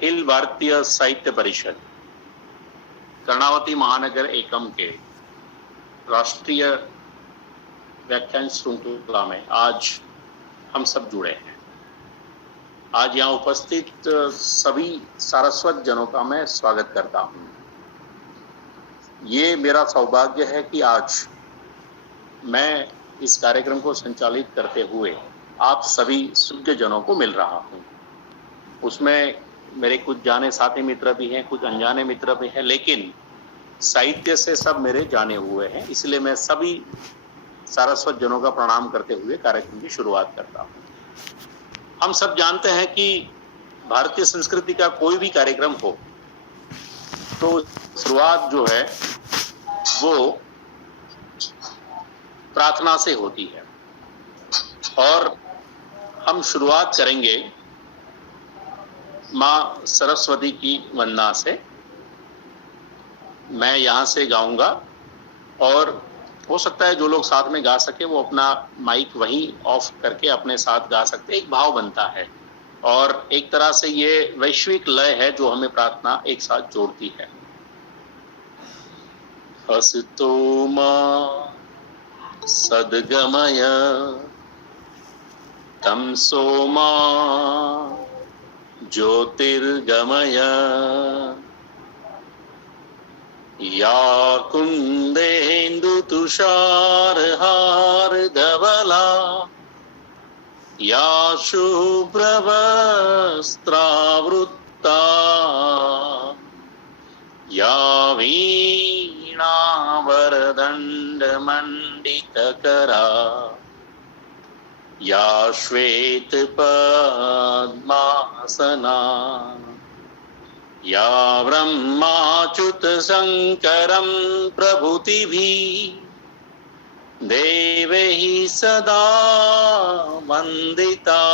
अखिल भारतीय साहित्य परिषद कर्णावती महानगर एकम के राष्ट्रीय व्याख्यान श्रृंखला में आज हम सब जुड़े हैं। आज यहाँ उपस्थित सभी सारस्वत जनों का मैं स्वागत करता हूँ। ये मेरा सौभाग्य है कि आज मैं इस कार्यक्रम को संचालित करते हुए आप सभी सूज्ञ जनों को मिल रहा हूँ। उसमें मेरे कुछ जाने साथी मित्र भी हैं, कुछ अनजाने मित्र भी हैं, लेकिन साहित्य से सब मेरे जाने हुए हैं। इसलिए मैं सभी सारस्वत जनों का प्रणाम करते हुए कार्यक्रम की शुरुआत करता हूँ। हम सब जानते हैं कि भारतीय संस्कृति का कोई भी कार्यक्रम हो तो शुरुआत जो है वो प्रार्थना से होती है और हम शुरुआत करेंगे माँ सरस्वती की वंदना से। मैं यहाँ से गाऊंगा और हो सकता है जो लोग साथ में गा सके वो अपना माइक वहीं ऑफ करके अपने साथ गा सकते। एक भाव बनता है और एक तरह से ये वैश्विक लय है जो हमें प्रार्थना एक साथ जोड़ती है। हसतो मां सद्गमय तमसो मां ज्योतिर्गमय या कुंदेन्दु तुषारहार धवला या शुभ्रवस्त्रावृत्ता या वीणावरदण्डमण्डितकरा या श्वेतपद्मासना या ब्रह्माच्युत शंकरं प्रभृतिभिः देवैः सदा वन्दिता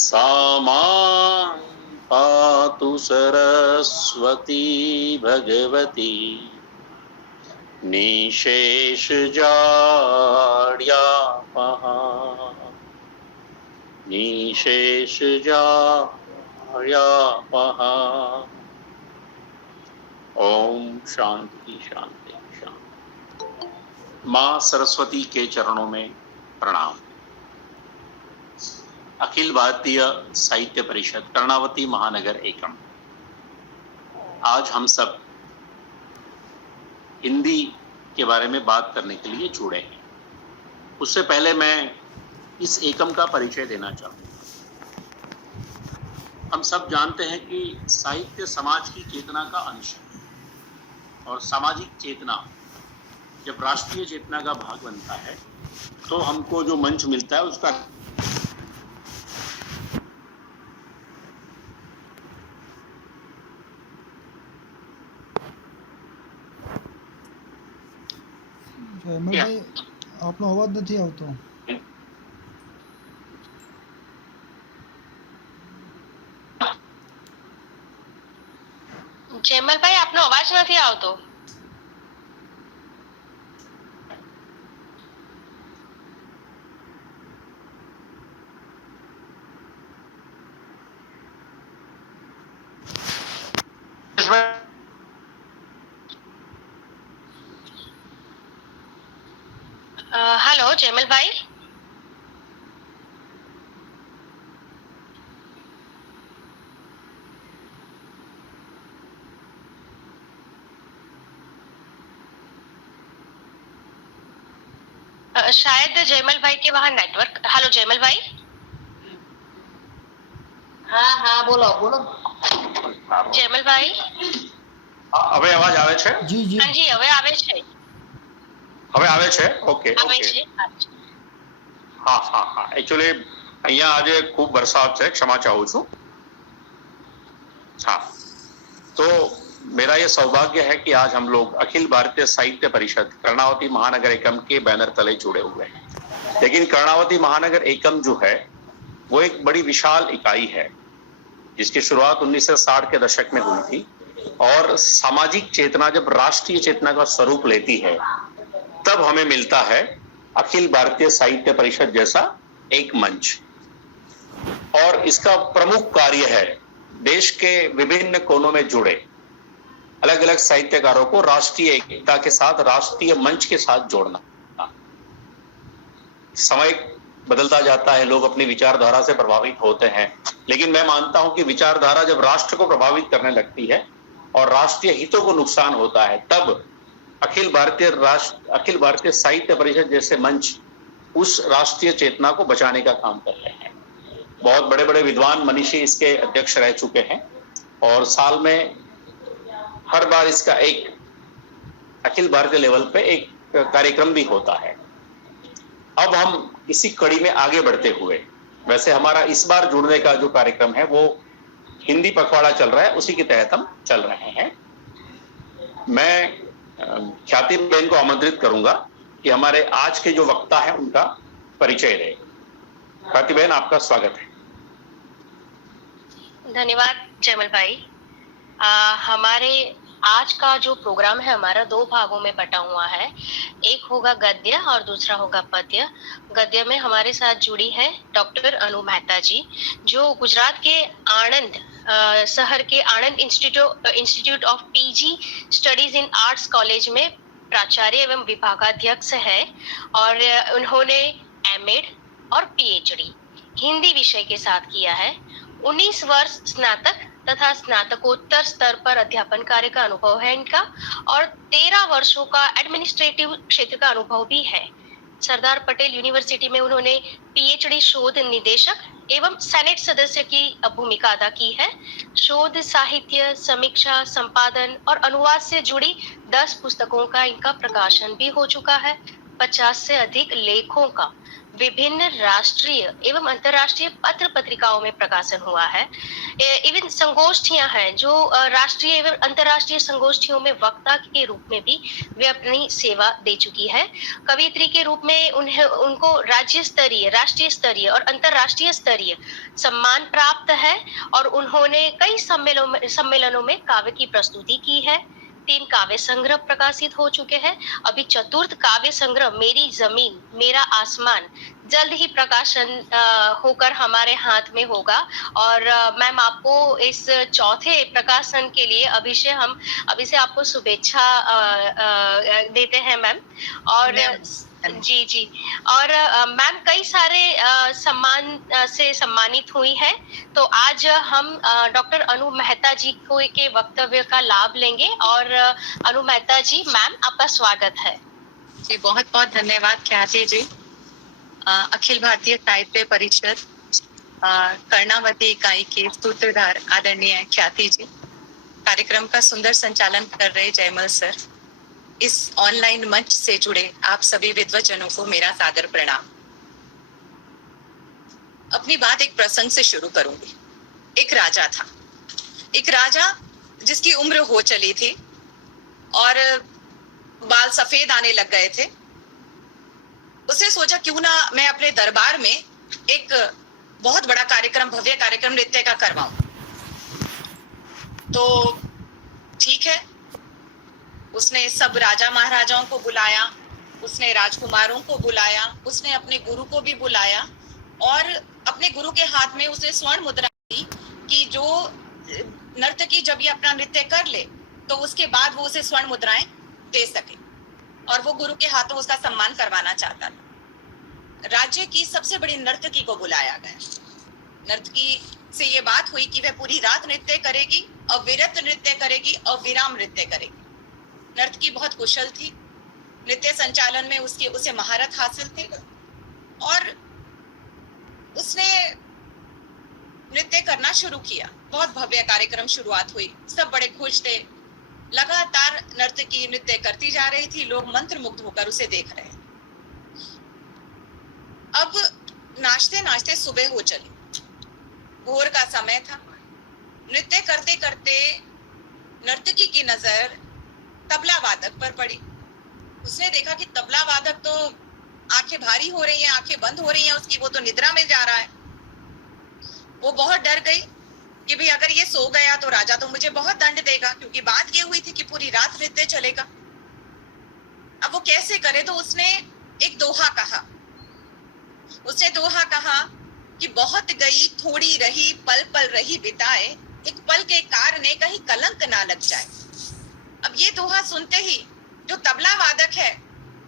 सा मां पातु सरस्वती भगवती निशेषजाड्यापहा निशेषजाड्यापहा। ओम शांति शांति शांति। माँ सरस्वती के चरणों में प्रणाम। अखिल भारतीय साहित्य परिषद कर्णावती महानगर एकम, आज हम सब हिंदी के बारे में बात करने के लिए जुड़े हैं। उससे पहले मैं इस एकम का परिचय देना चाहूँगा। हम सब जानते हैं कि साहित्य समाज की चेतना का अंश है और सामाजिक चेतना जब राष्ट्रीय चेतना का भाग बनता है तो हमको जो मंच मिलता है उसका ભાઈ આપનો અવાજ નથી આવતો। જેમલભાઈ આપનો અવાજ નથી આવતો। हेलो જેમલભાઈ, शायद જેમલભાઈ के वहाँ नेटवर्क। हेलो જેમલભાઈ। हाँ हाँ बोलो बोलो। જેમલભાઈ હવે અવાજ આવે છે? જી જી हाँ जी હવે આવે છે। હવે આવે છે? ઓકે આવે ઓકે। છે। હા હા હા, एक्चुअली અહીંયા આજે ખૂબ વરસાદ છે, ક્ષમા ચાહું છું। हाँ, तो मेरा ये सौभाग्य है कि आज हम लोग अखिल भारतीय साहित्य परिषद कर्णावती महानगर एकम के बैनर तले जुड़े हुए हैं। लेकिन कर्णावती महानगर एकम जो है वो एक बड़ी विशाल इकाई है जिसकी शुरुआत 1960 के दशक में हुई थी और सामाजिक चेतना जब राष्ट्रीय चेतना का स्वरूप लेती है तब हमें मिलता है अखिल भारतीय साहित्य परिषद जैसा एक मंच। और इसका प्रमुख कार्य है देश के विभिन्न कोनों में जुड़े अलग अलग साहित्यकारों को राष्ट्रीय एकता के साथ, राष्ट्रीय मंच के साथ जोड़ना। समय बदलता जाता है, लोग अपनी विचारधारा से प्रभावित होते हैं, लेकिन मैं मानता हूं कि विचारधारा जब राष्ट्र को प्रभावित करने लगती है और राष्ट्रीय हितों को नुकसान होता है, तब अखिल भारतीय साहित्य परिषद जैसे मंच उस राष्ट्रीय चेतना को बचाने का काम कर रहे हैं। बहुत बड़े बड़े विद्वान मनीषी इसके अध्यक्ष रह चुके हैं और साल में हर बार इसका एक अखिल भारतीय लेवल पे एक कार्यक्रम भी होता है। अब हम इसी कड़ी में आगे बढ़ते हुए, वैसे हमारा इस बार जुड़ने का जो कार्यक्रम है वो हिंदी पखवाड़ा चल रहा है, उसी के तहत हम चल रहे हैं। मैं ख्याति बहन को आमंत्रित करूंगा कि हमारे आज के जो वक्ता है उनका परिचय दें। ख्याति बहन, आपका स्वागत है। धन्यवाद जयमल भाई। हमारे आज का जो प्रोग्राम है हमारा 2 भागों में बटा हुआ है। एक होगा गद्य और दूसरा होगा पद्य। गद्य में हमारे साथ जुड़ी है डॉक्टर अनु मेहता जी, जो गुजरात के आणंद शहर के Anand institute of PG studies in arts college में प्राचार्य एवं विभागाध्यक्ष है और उन्होंने एमएड और पीएचडी हिंदी विषय के साथ किया है। 19 वर्ष स्नातक तथा स्नातकोत्तर स्तर पर अध्यापन कार्य का अनुभव है इनका और 13 वर्षों का एडमिनिस्ट्रेटिव क्षेत्र का अनुभव भी है। सरदार पटेल यूनिवर्सिटी में उन्होंने पीएचडी शोध निदेशक एवं सेनेट सदस्य की भूमिका अदा की है। शोध, साहित्य, समीक्षा, संपादन और अनुवाद से जुड़ी 10 पुस्तकों का इनका प्रकाशन भी हो चुका है। 50 से अधिक लेखों का विभिन्न राष्ट्रीय एवं अंतर्राष्ट्रीय पत्र पत्रिकाओं में प्रकाशन हुआ है। इवन संगोष्ठियां हैं जो राष्ट्रीय एवं अंतर्राष्ट्रीय संगोष्ठियों में वक्ता के रूप में भी वे अपनी सेवा दे चुकी है। कवयित्री के रूप में उनको राज्य स्तरीय, राष्ट्रीय स्तरीय और अंतर्राष्ट्रीय स्तरीय सम्मान प्राप्त है और उन्होंने कई सम्मेलनों में काव्य की प्रस्तुति की है। 3 काव्य संग्रह प्रकाशित हो चुके हैं। अभी 4th काव्य संग्रह मेरी जमीन मेरा आसमान जल्द ही प्रकाशन होकर हमारे हाथ में होगा और मैम आपको इस 4थे प्रकाशन के लिए अभी से आपको शुभेच्छा देते हैं मैम। और जी और मैम कई सारे सम्मान से सम्मानित हुई है। तो आज हम डॉक्टर अनु मेहता जी के वक्तव्य का लाभ लेंगे और अनु मेहता जी, मैम आपका स्वागत है। जी बहुत बहुत धन्यवाद ख्याति जी। अखिल भारतीय साहित्य परिषद कर्णावती इकाई के सूत्रधार आदरणीय ख्याति जी, कार्यक्रम का सुंदर संचालन कर रहे जयमल सर, इस ऑनलाइन मंच से जुड़े आप सभी विद्वजनों को मेरा सादर प्रणाम। अपनी बात एक प्रसंग से शुरू करूंगी। एक राजा था, एक राजा जिसकी उम्र हो चली थी और बाल सफेद आने लग गए थे। उसने सोचा क्यों ना मैं अपने दरबार में एक बहुत बड़ा कार्यक्रम, भव्य कार्यक्रम नृत्य का करवाऊं। तो ठीक है, उसने सब राजा महाराजाओं को बुलाया, उसने राजकुमारों को बुलाया, उसने अपने गुरु को भी बुलाया और अपने गुरु के हाथ में उसने स्वर्ण मुद्रा दी कि जो नर्तकी जब ये अपना नृत्य कर ले तो उसके बाद वो उसे स्वर्ण मुद्राएं दे सके और वो गुरु के हाथों उसका सम्मान करवाना चाहता था। राज्य की सबसे बड़ी नर्तकी को बुलाया गया। नर्तकी से ये बात हुई कि वह पूरी रात नृत्य करेगी, अविरत नृत्य करेगी, अविराम नृत्य करेगी। नर्तकी बहुत कुशल थी, नृत्य संचालन में उसे महारत हासिल थी और उसने नृत्य करना शुरू किया। बहुत भव्य कार्यक्रम शुरुआत हुई, सब बड़े खुश थे। लगातार नर्तकी नृत्य करती जा रही थी, लोग मंत्रमुग्ध होकर उसे देख रहे हैं। अब नाचते नाचते सुबह हो चली, भोर का समय था। नृत्य करते करते नर्तकी की नजर तबला वादक पर पड़ी। उसने देखा कि तबला वादक तो आंखें भारी हो रही हैं, आंखें बंद हो रही हैं उसकी, वो तो निद्रा में जा रहा है। वो बहुत डर गई कि भाई अगर ये सो गया तो राजा तो मुझे बहुत दंड देगा, क्योंकि बात ये हुई थी कि पूरी रात नृत्य चलेगा। अब वो कैसे करे, तो उसने एक दोहा कहा। उसने दोहा कहा कि बहुत गई थोड़ी रही पल पल रही बिताए, एक पल के कार ने कहीं कलंक ना लग जाए। अब ये दोहा सुनते ही जो तबला वादक है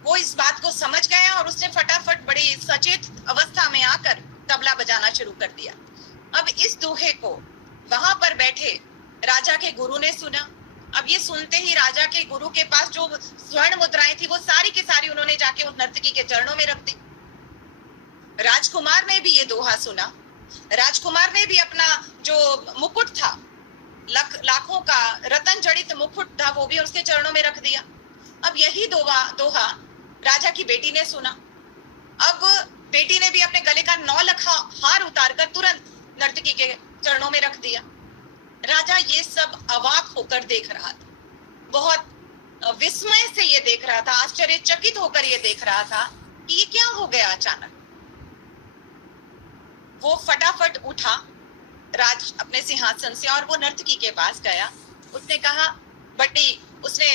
वो इस बात को समझ गया और उसने फटाफट बड़ी सचेत अवस्था में आकर तबला बजाना शुरू कर दिया। अब इस दोहे को वहां पर बैठे राजा के गुरु ने सुना। अब ये सुनते ही राजा के गुरु के पास जो स्वर्ण मुद्राएं थी वो सारी की सारी उन्होंने जाके उस नर्तकी के चरणों में रख दी। राजकुमार ने भी ये दोहा सुना। राजकुमार ने भी अपना जो मुकुट था, लाखों का रतन जड़ित मुकुट था, वो भी उसके चरणों में रख दिया। अब यही दोहा राजा की बेटी ने सुना। अब बेटी ने भी अपने गले का 9 लखा हार उतारकर तुरंत नर्तकी के चरणों में रख दिया। राजा ये सब अवाक होकर देख रहा था, बहुत विस्मय से ये देख रहा था, आश्चर्यचकित होकर ये देख रहा था कि ये क्या हो गया अचानक। वो फटाफट उठा राज अपने सिंहासन से और वो नर्तकी के पास गया। उसने कहा उसने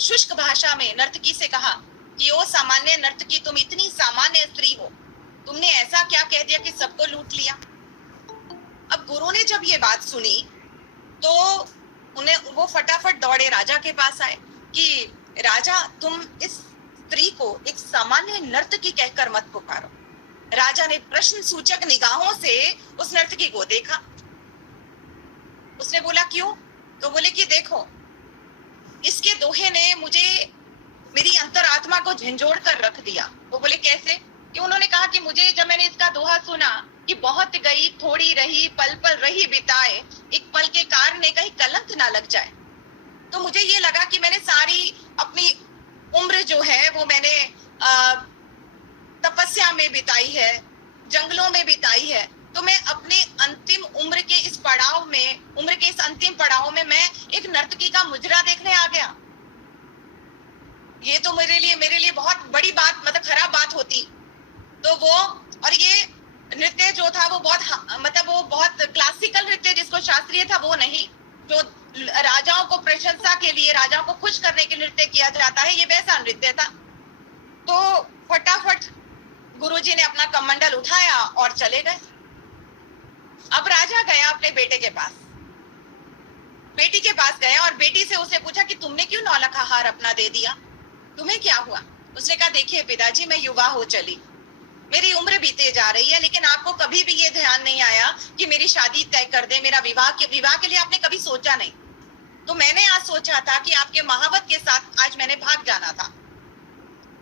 शुष्क भाषा में नर्तकी से कहा कि ओ सामान्य नर्तकी, तुम इतनी सामान्य स्त्री हो, तुमने ऐसा क्या कह दिया कि सबको लूट लिया। अब गुरु ने जब ये बात सुनी तो वो फटाफट दौड़े राजा के पास आए कि राजा, तुम इस स्त्री को एक सामान्य नर्तकी कहकर मत पुकारो। राजा ने प्रश्न सूचक निगाहों से उस नर्तकी को देखा। उसने बोला क्यों? तो बोले कि देखो, इसके दोहे ने मुझे मेरी अंतरात्मा को झंझोड़ कर रख दिया। वो बोले कैसे? कि उन्होंने कहा कि मुझे जब मैंने इसका दोहा सुना कि बहुत गई थोड़ी रही पल पल रही बिताए, एक पल के कार ने कहीं कलंक ना लग जाए, तो मुझे ये लगा कि मैंने सारी अपनी उम्र जो है वो मैंने तपस्या में बिताई है, जंगलों में बिताई है, तो मैं अपने अंतिम उम्र के इस अंतिम पड़ाव में मैं एक नर्तकी का मुजरा देखने आ गया। ये तो मेरे लिए बहुत बड़ी बात, मतलब खराब बात होती। तो वो, और ये नृत्य जो था वो बहुत क्लासिकल नृत्य, जिसको शास्त्रीय था वो नहीं, जो राजाओं को प्रशंसा के लिए, राजाओं को खुश करने के नृत्य किया जाता है, ये वैसा नृत्य था। तो फटाफट गुरुजी ने अपना कमंडल उठाया और चले गए। अब राजा गया अपने बेटे के पास, बेटी के पास गया और बेटी से उसने पूछा कि तुमने क्यों 9 लखा हार अपना दे दिया, तुम्हें क्या हुआ? उसने कहा देखिए पिताजी, मैं युवा हो चली, मेरी उम्र बीते जा रही है, लेकिन आपको कभी भी ये ध्यान नहीं आया कि मेरी शादी तय कर दे, मेरा विवाह के लिए आपने कभी सोचा नहीं। तो मैंने आज सोचा था कि आपके महावत के साथ आज मैंने भाग जाना था,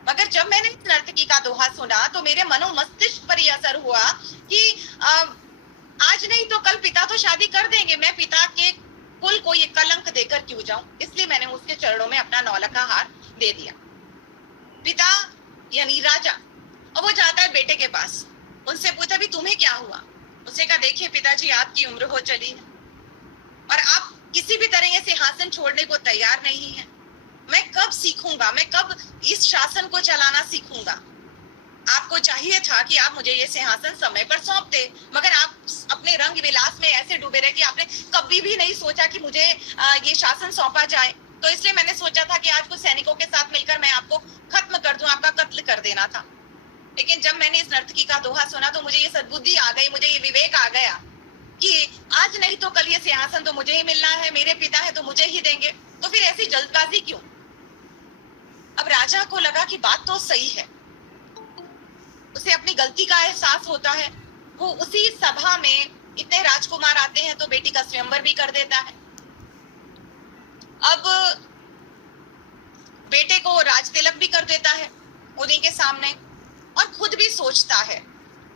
मगर जब मैंने इस नर्तकी का दोहा सुना तो मेरे मनो मस्तिष्क पर यह असर हुआ कि आज नहीं तो कल पिता तो शादी कर देंगे, मैं पिता के कुल को ये कलंक देकर क्यों जाऊं, इसलिए मैंने उसके चरणों में अपना 9 लखा हार दे दिया। पिता यानी राजा, अब वो जाता है बेटे के पास, उनसे पूछा भी तुम्हें क्या हुआ? उसने कहा देखिए पिताजी, आपकी उम्र हो चली है और आप किसी भी तरह ये सिंहासन छोड़ने को तैयार नहीं है। मैं कब सीखूंगा, मैं कब इस शासन को चलाना सीखूंगा? आपको चाहिए था कि आप मुझे ये सिंहासन समय पर सौंपते, मगर आप अपने रंग विलास में ऐसे डूबे रहे कि आपने कभी भी नहीं सोचा कि मुझे ये शासन सौंपा जाए। तो इसलिए मैंने सोचा था कि आज कुछ सैनिकों के साथ मिलकर मैं आपको खत्म कर दूं, आपका कत्ल कर देना था। लेकिन जब मैंने इस नर्तकी का दोहा सुना तो मुझे ये सद्बुद्धि आ गई, मुझे ये विवेक आ गया कि आज नहीं तो कल ये सिंहासन तो मुझे ही मिलना है, मेरे पिता है तो मुझे ही देंगे, तो फिर ऐसी जल्दबाजी क्यों? अब राजा को लगा कि बात तो सही है, उसे अपनी गलती का एहसास होता है। वो उसी सभा में इतने राजकुमार आते हैं तो बेटी का स्वयंवर भी कर देता है। अब बेटे को राज तिलक भी कर देता है उन्हीं के सामने, और खुद भी सोचता है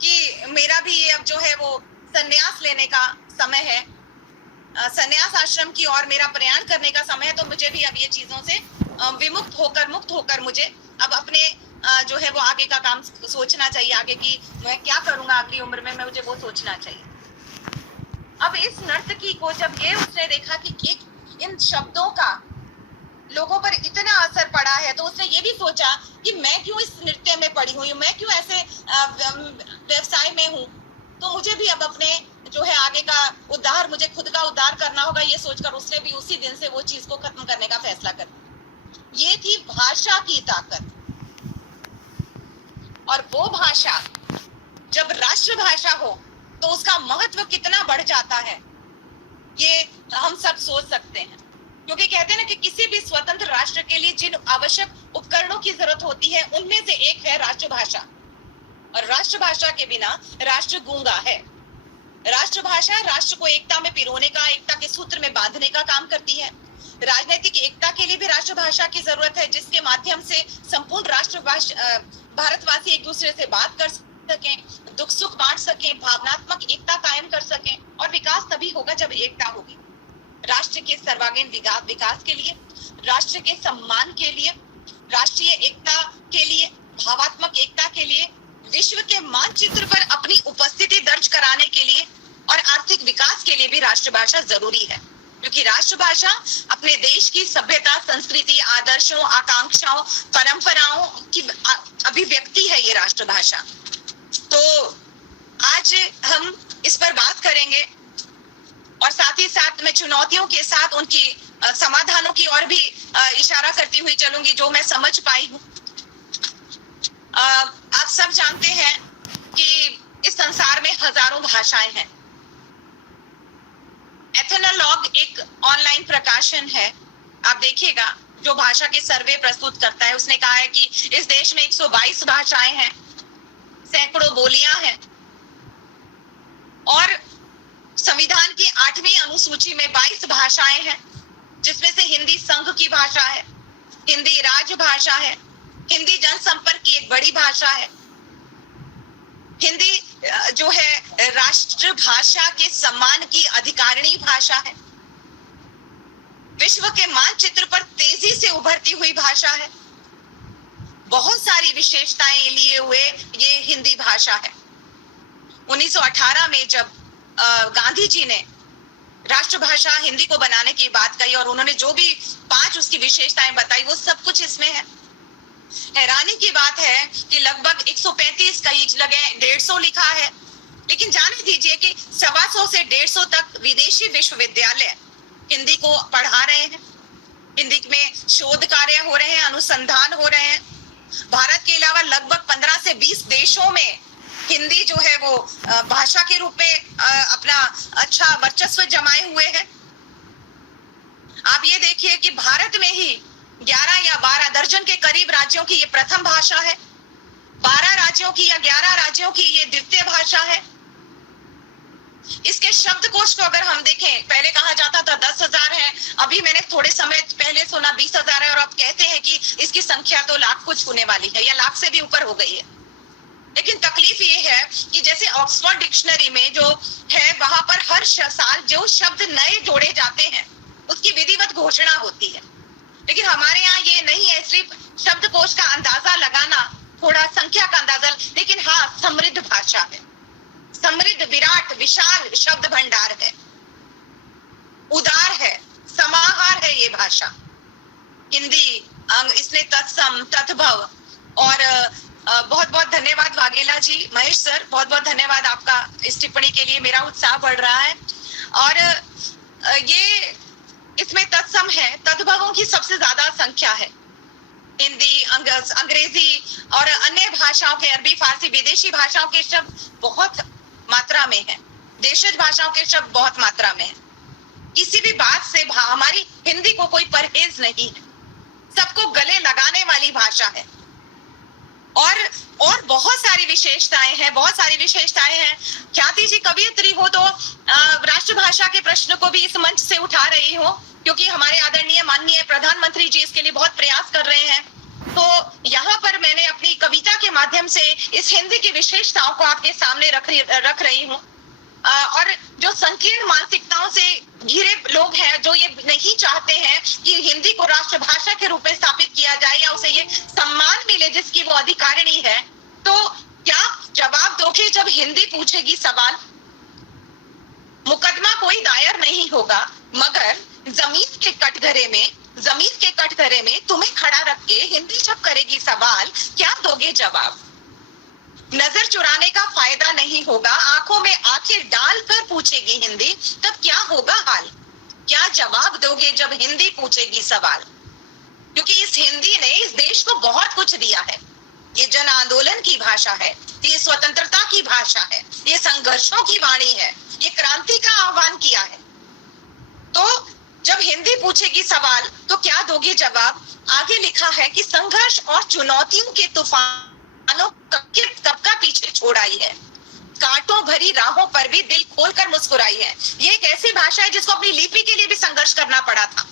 कि मेरा भी ये अब जो है वो संन्यास लेने का समय है, संन्यास आश्रम की ओर मेरा प्रयाण करने का समय है, तो मुझे भी अब ये चीजों से मुक्त होकर मुझे अब अपने जो है वो आगे का काम सोचना चाहिए, आगे की मैं क्या करूंगा अगली उम्र में, मुझे वो सोचना चाहिए। अब इस नर्तकी को जब ये उसने देखा कि इन शब्दों का लोगों पर इतना असर पड़ा है, तो उसने ये भी सोचा कि मैं क्यों इस नृत्य में पड़ी हुई हूँ, मैं क्यों ऐसे व्यवसाय में हूँ, तो मुझे भी अब अपने जो है आगे का उद्धार, मुझे खुद का उद्धार करना होगा। ये सोचकर उसने भी उसी दिन से वो चीज को खत्म करने का फैसला कर दिया। ये थी भाषा की ताकत, और वो भाषा जब राष्ट्रभाषा हो तो उसका महत्व कितना बढ़ जाता है, ये हम सब सोच सकते हैं। क्योंकि कहते हैं ना कि किसी भी स्वतंत्र राष्ट्र के लिए जिन आवश्यक उपकरणों की जरूरत होती है उनमें से एक है राष्ट्रभाषा, और राष्ट्रभाषा के बिना राष्ट्र गूंगा है। राष्ट्रभाषा राष्ट्र को एकता में पिरोने का, एकता के सूत्र में बांधने का काम करती है। राजनीतिक एकता के लिए भी राष्ट्रभाषा की जरूरत है, जिसके माध्यम से संपूर्ण भारतवासी एक दूसरे से बात कर सकें, दुख सुख बांट सकें, भावनात्मक एकता कायम कर सकें, और विकास तभी होगा जब एकता होगी। राष्ट्र के सर्वांगीण विकास के लिए, राष्ट्र के सम्मान के लिए, राष्ट्रीय एकता के लिए, भावात्मक एकता के लिए, विश्व के मानचित्र पर अपनी उपस्थिति दर्ज कराने के लिए और आर्थिक विकास के लिए भी राष्ट्रभाषा जरूरी है। क्योंकि राष्ट्रभाषा अपने देश की सभ्यता, संस्कृति, आदर्शों, आकांक्षाओं, परंपराओं की अभिव्यक्ति है ये राष्ट्रभाषा। तो आज हम इस पर बात करेंगे और साथ ही साथ मैं चुनौतियों के साथ उनकी समाधानों की ओर भी इशारा करती हुई चलूंगी जो मैं समझ पाई हूँ। आप सब जानते हैं कि इस संसार में हजारों भाषाएं हैं। एथनोलॉग एक ऑनलाइन प्रकाशन है, आप देखिएगा, जो भाषा के सर्वे प्रस्तुत करता है। उसने कहा है कि इस देश में 122 भाषाएं हैं, सैकड़ों बोलियां हैं, और संविधान की 8वीं अनुसूची में 22 भाषाएं हैं, जिसमें से हिंदी संघ की भाषा है, हिंदी राजभाषा है, हिंदी जनसंपर्क की एक बड़ी भाषा है, हिंदी जो है राष्ट्रभाषा के सम्मान की अधिकारिणी भाषा है, विश्व के मानचित्र पर तेजी से उभरती हुई भाषा है, बहुत सारी विशेषताएं लिए हुए ये हिंदी भाषा है। 1918 में जब गांधी जी ने राष्ट्रभाषा हिंदी को बनाने की बात कही और उन्होंने जो भी 5 उसकी विशेषताएं बताई, वो सब कुछ इसमें है। हैरानी की बात है कि लगभग 135 कई जगह 150 लिखा है, लेकिन जाने दीजिए कि 125 से 150 तक विदेशी विश्वविद्यालय हिंदी को पढ़ा रहे हैं, हिंदी में शोध कार्य हो रहे हैं, अनुसंधान हो रहे हैं। भारत के अलावा लगभग 15 से 20 देशों में हिंदी जो है वो भाषा के रूप में अपना अच्छा वर्चस्व जमाए हुए है। आप ये देखिए कि भारत में ही 11 या 12 दर्जन के करीब राज्यों की ये प्रथम भाषा है, 12 राज्यों की या 11 राज्यों की ये द्वितीय भाषा है। इसके शब्दकोश को अगर हम देखें, पहले कहा जाता था 10,000 है, अभी मैंने थोड़े समय पहले सुना 20,000 है, और अब कहते हैं कि इसकी संख्या तो लाख कुछ होने वाली है या लाख से भी ऊपर हो गई है। लेकिन तकलीफ ये है कि जैसे ऑक्सफोर्ड डिक्शनरी में जो है, वहां पर हर साल जो शब्द नए जोड़े जाते हैं उसकी विधिवत घोषणा होती है, लेकिन हमारे यहाँ ये नहीं है। सिर्फ शब्दकोश का अंदाजा लगाना, थोड़ा संख्या का अंदाजा, लेकिन हाँ, समृद्ध भाषा है, समृद्ध, विराट, विशाल शब्द भंडार है, उदार है, समाहार है ये भाषा हिंदी। इसने तत्सम, तद्भव, और बहुत बहुत धन्यवाद वाघेला जी, महेश सर, बहुत बहुत धन्यवाद आपका इस टिप्पणी के लिए, मेरा उत्साह बढ़ रहा है। और ये इसमें तत्सम है, तद्भवों की सबसे ज्यादा संख्या है। हिंदी, अंग्रेजी और अन्य भाषाओं के, अरबी, फारसी, विदेशी भाषाओं के शब्द बहुत मात्रा में है, देशज भाषाओं के शब्द बहुत मात्रा में है। किसी भी बात से हमारी हिंदी को कोई परहेज नहीं है, सबको गले लगाने वाली भाषा है। और बहुत सारी विशेषताएं हैं, बहुत सारी विशेषताएं हैं। ख्याति जी कवयित्री हो तो राष्ट्रभाषा के प्रश्न को भी इस मंच से उठा रही हो, क्योंकि हमारे आदरणीय माननीय प्रधानमंत्री जी इसके लिए बहुत प्रयास कर रहे हैं। तो यहाँ पर मैंने अपनी कविता के माध्यम से इस हिंदी की विशेषताओं को आपके सामने रख रही हूँ। और जो संकीर्ण मानसिकताओं से घिरे लोग हैं, जो ये नहीं चाहते हैं कि हिंदी को राष्ट्रभाषा के रूप में स्थापित किया जाए या उसे ये सम्मान मिले जिसकी वो अधिकारिणी है, तो क्या जवाब दोगे जब हिंदी पूछेगी सवाल? मुकदमा कोई दायर नहीं होगा, मगर जमीन के कटघरे में तुम्हें खड़ा रख के हिंदी जब करेगी सवाल, क्या दोगे जवाब? नजर चुराने का फायदा नहीं होगा, आंखों में आंखें डालकर पूछेगी हिंदी, तब क्या होगा हाल? क्या जवाब दोगे जब हिंदी पूछेगी सवाल? क्योंकि इस हिंदी ने इस देश को बहुत कुछ दिया है, ये जन आंदोलन की भाषा है, ये स्वतंत्रता की भाषा है, ये संघर्षों की वाणी है, ये क्रांति का आह्वान किया है। तो जब हिंदी पूछेगी सवाल तो क्या दोगे जवाब? आगे लिखा है कि संघर्ष और चुनौतियों के तूफानों कब का पीछे छोड़ आई है, कांटों भरी राहों पर भी दिल खोलकर मुस्कुराई है। ये एक ऐसी भाषा है जिसको अपनी लिपि के लिए भी संघर्ष करना पड़ा था।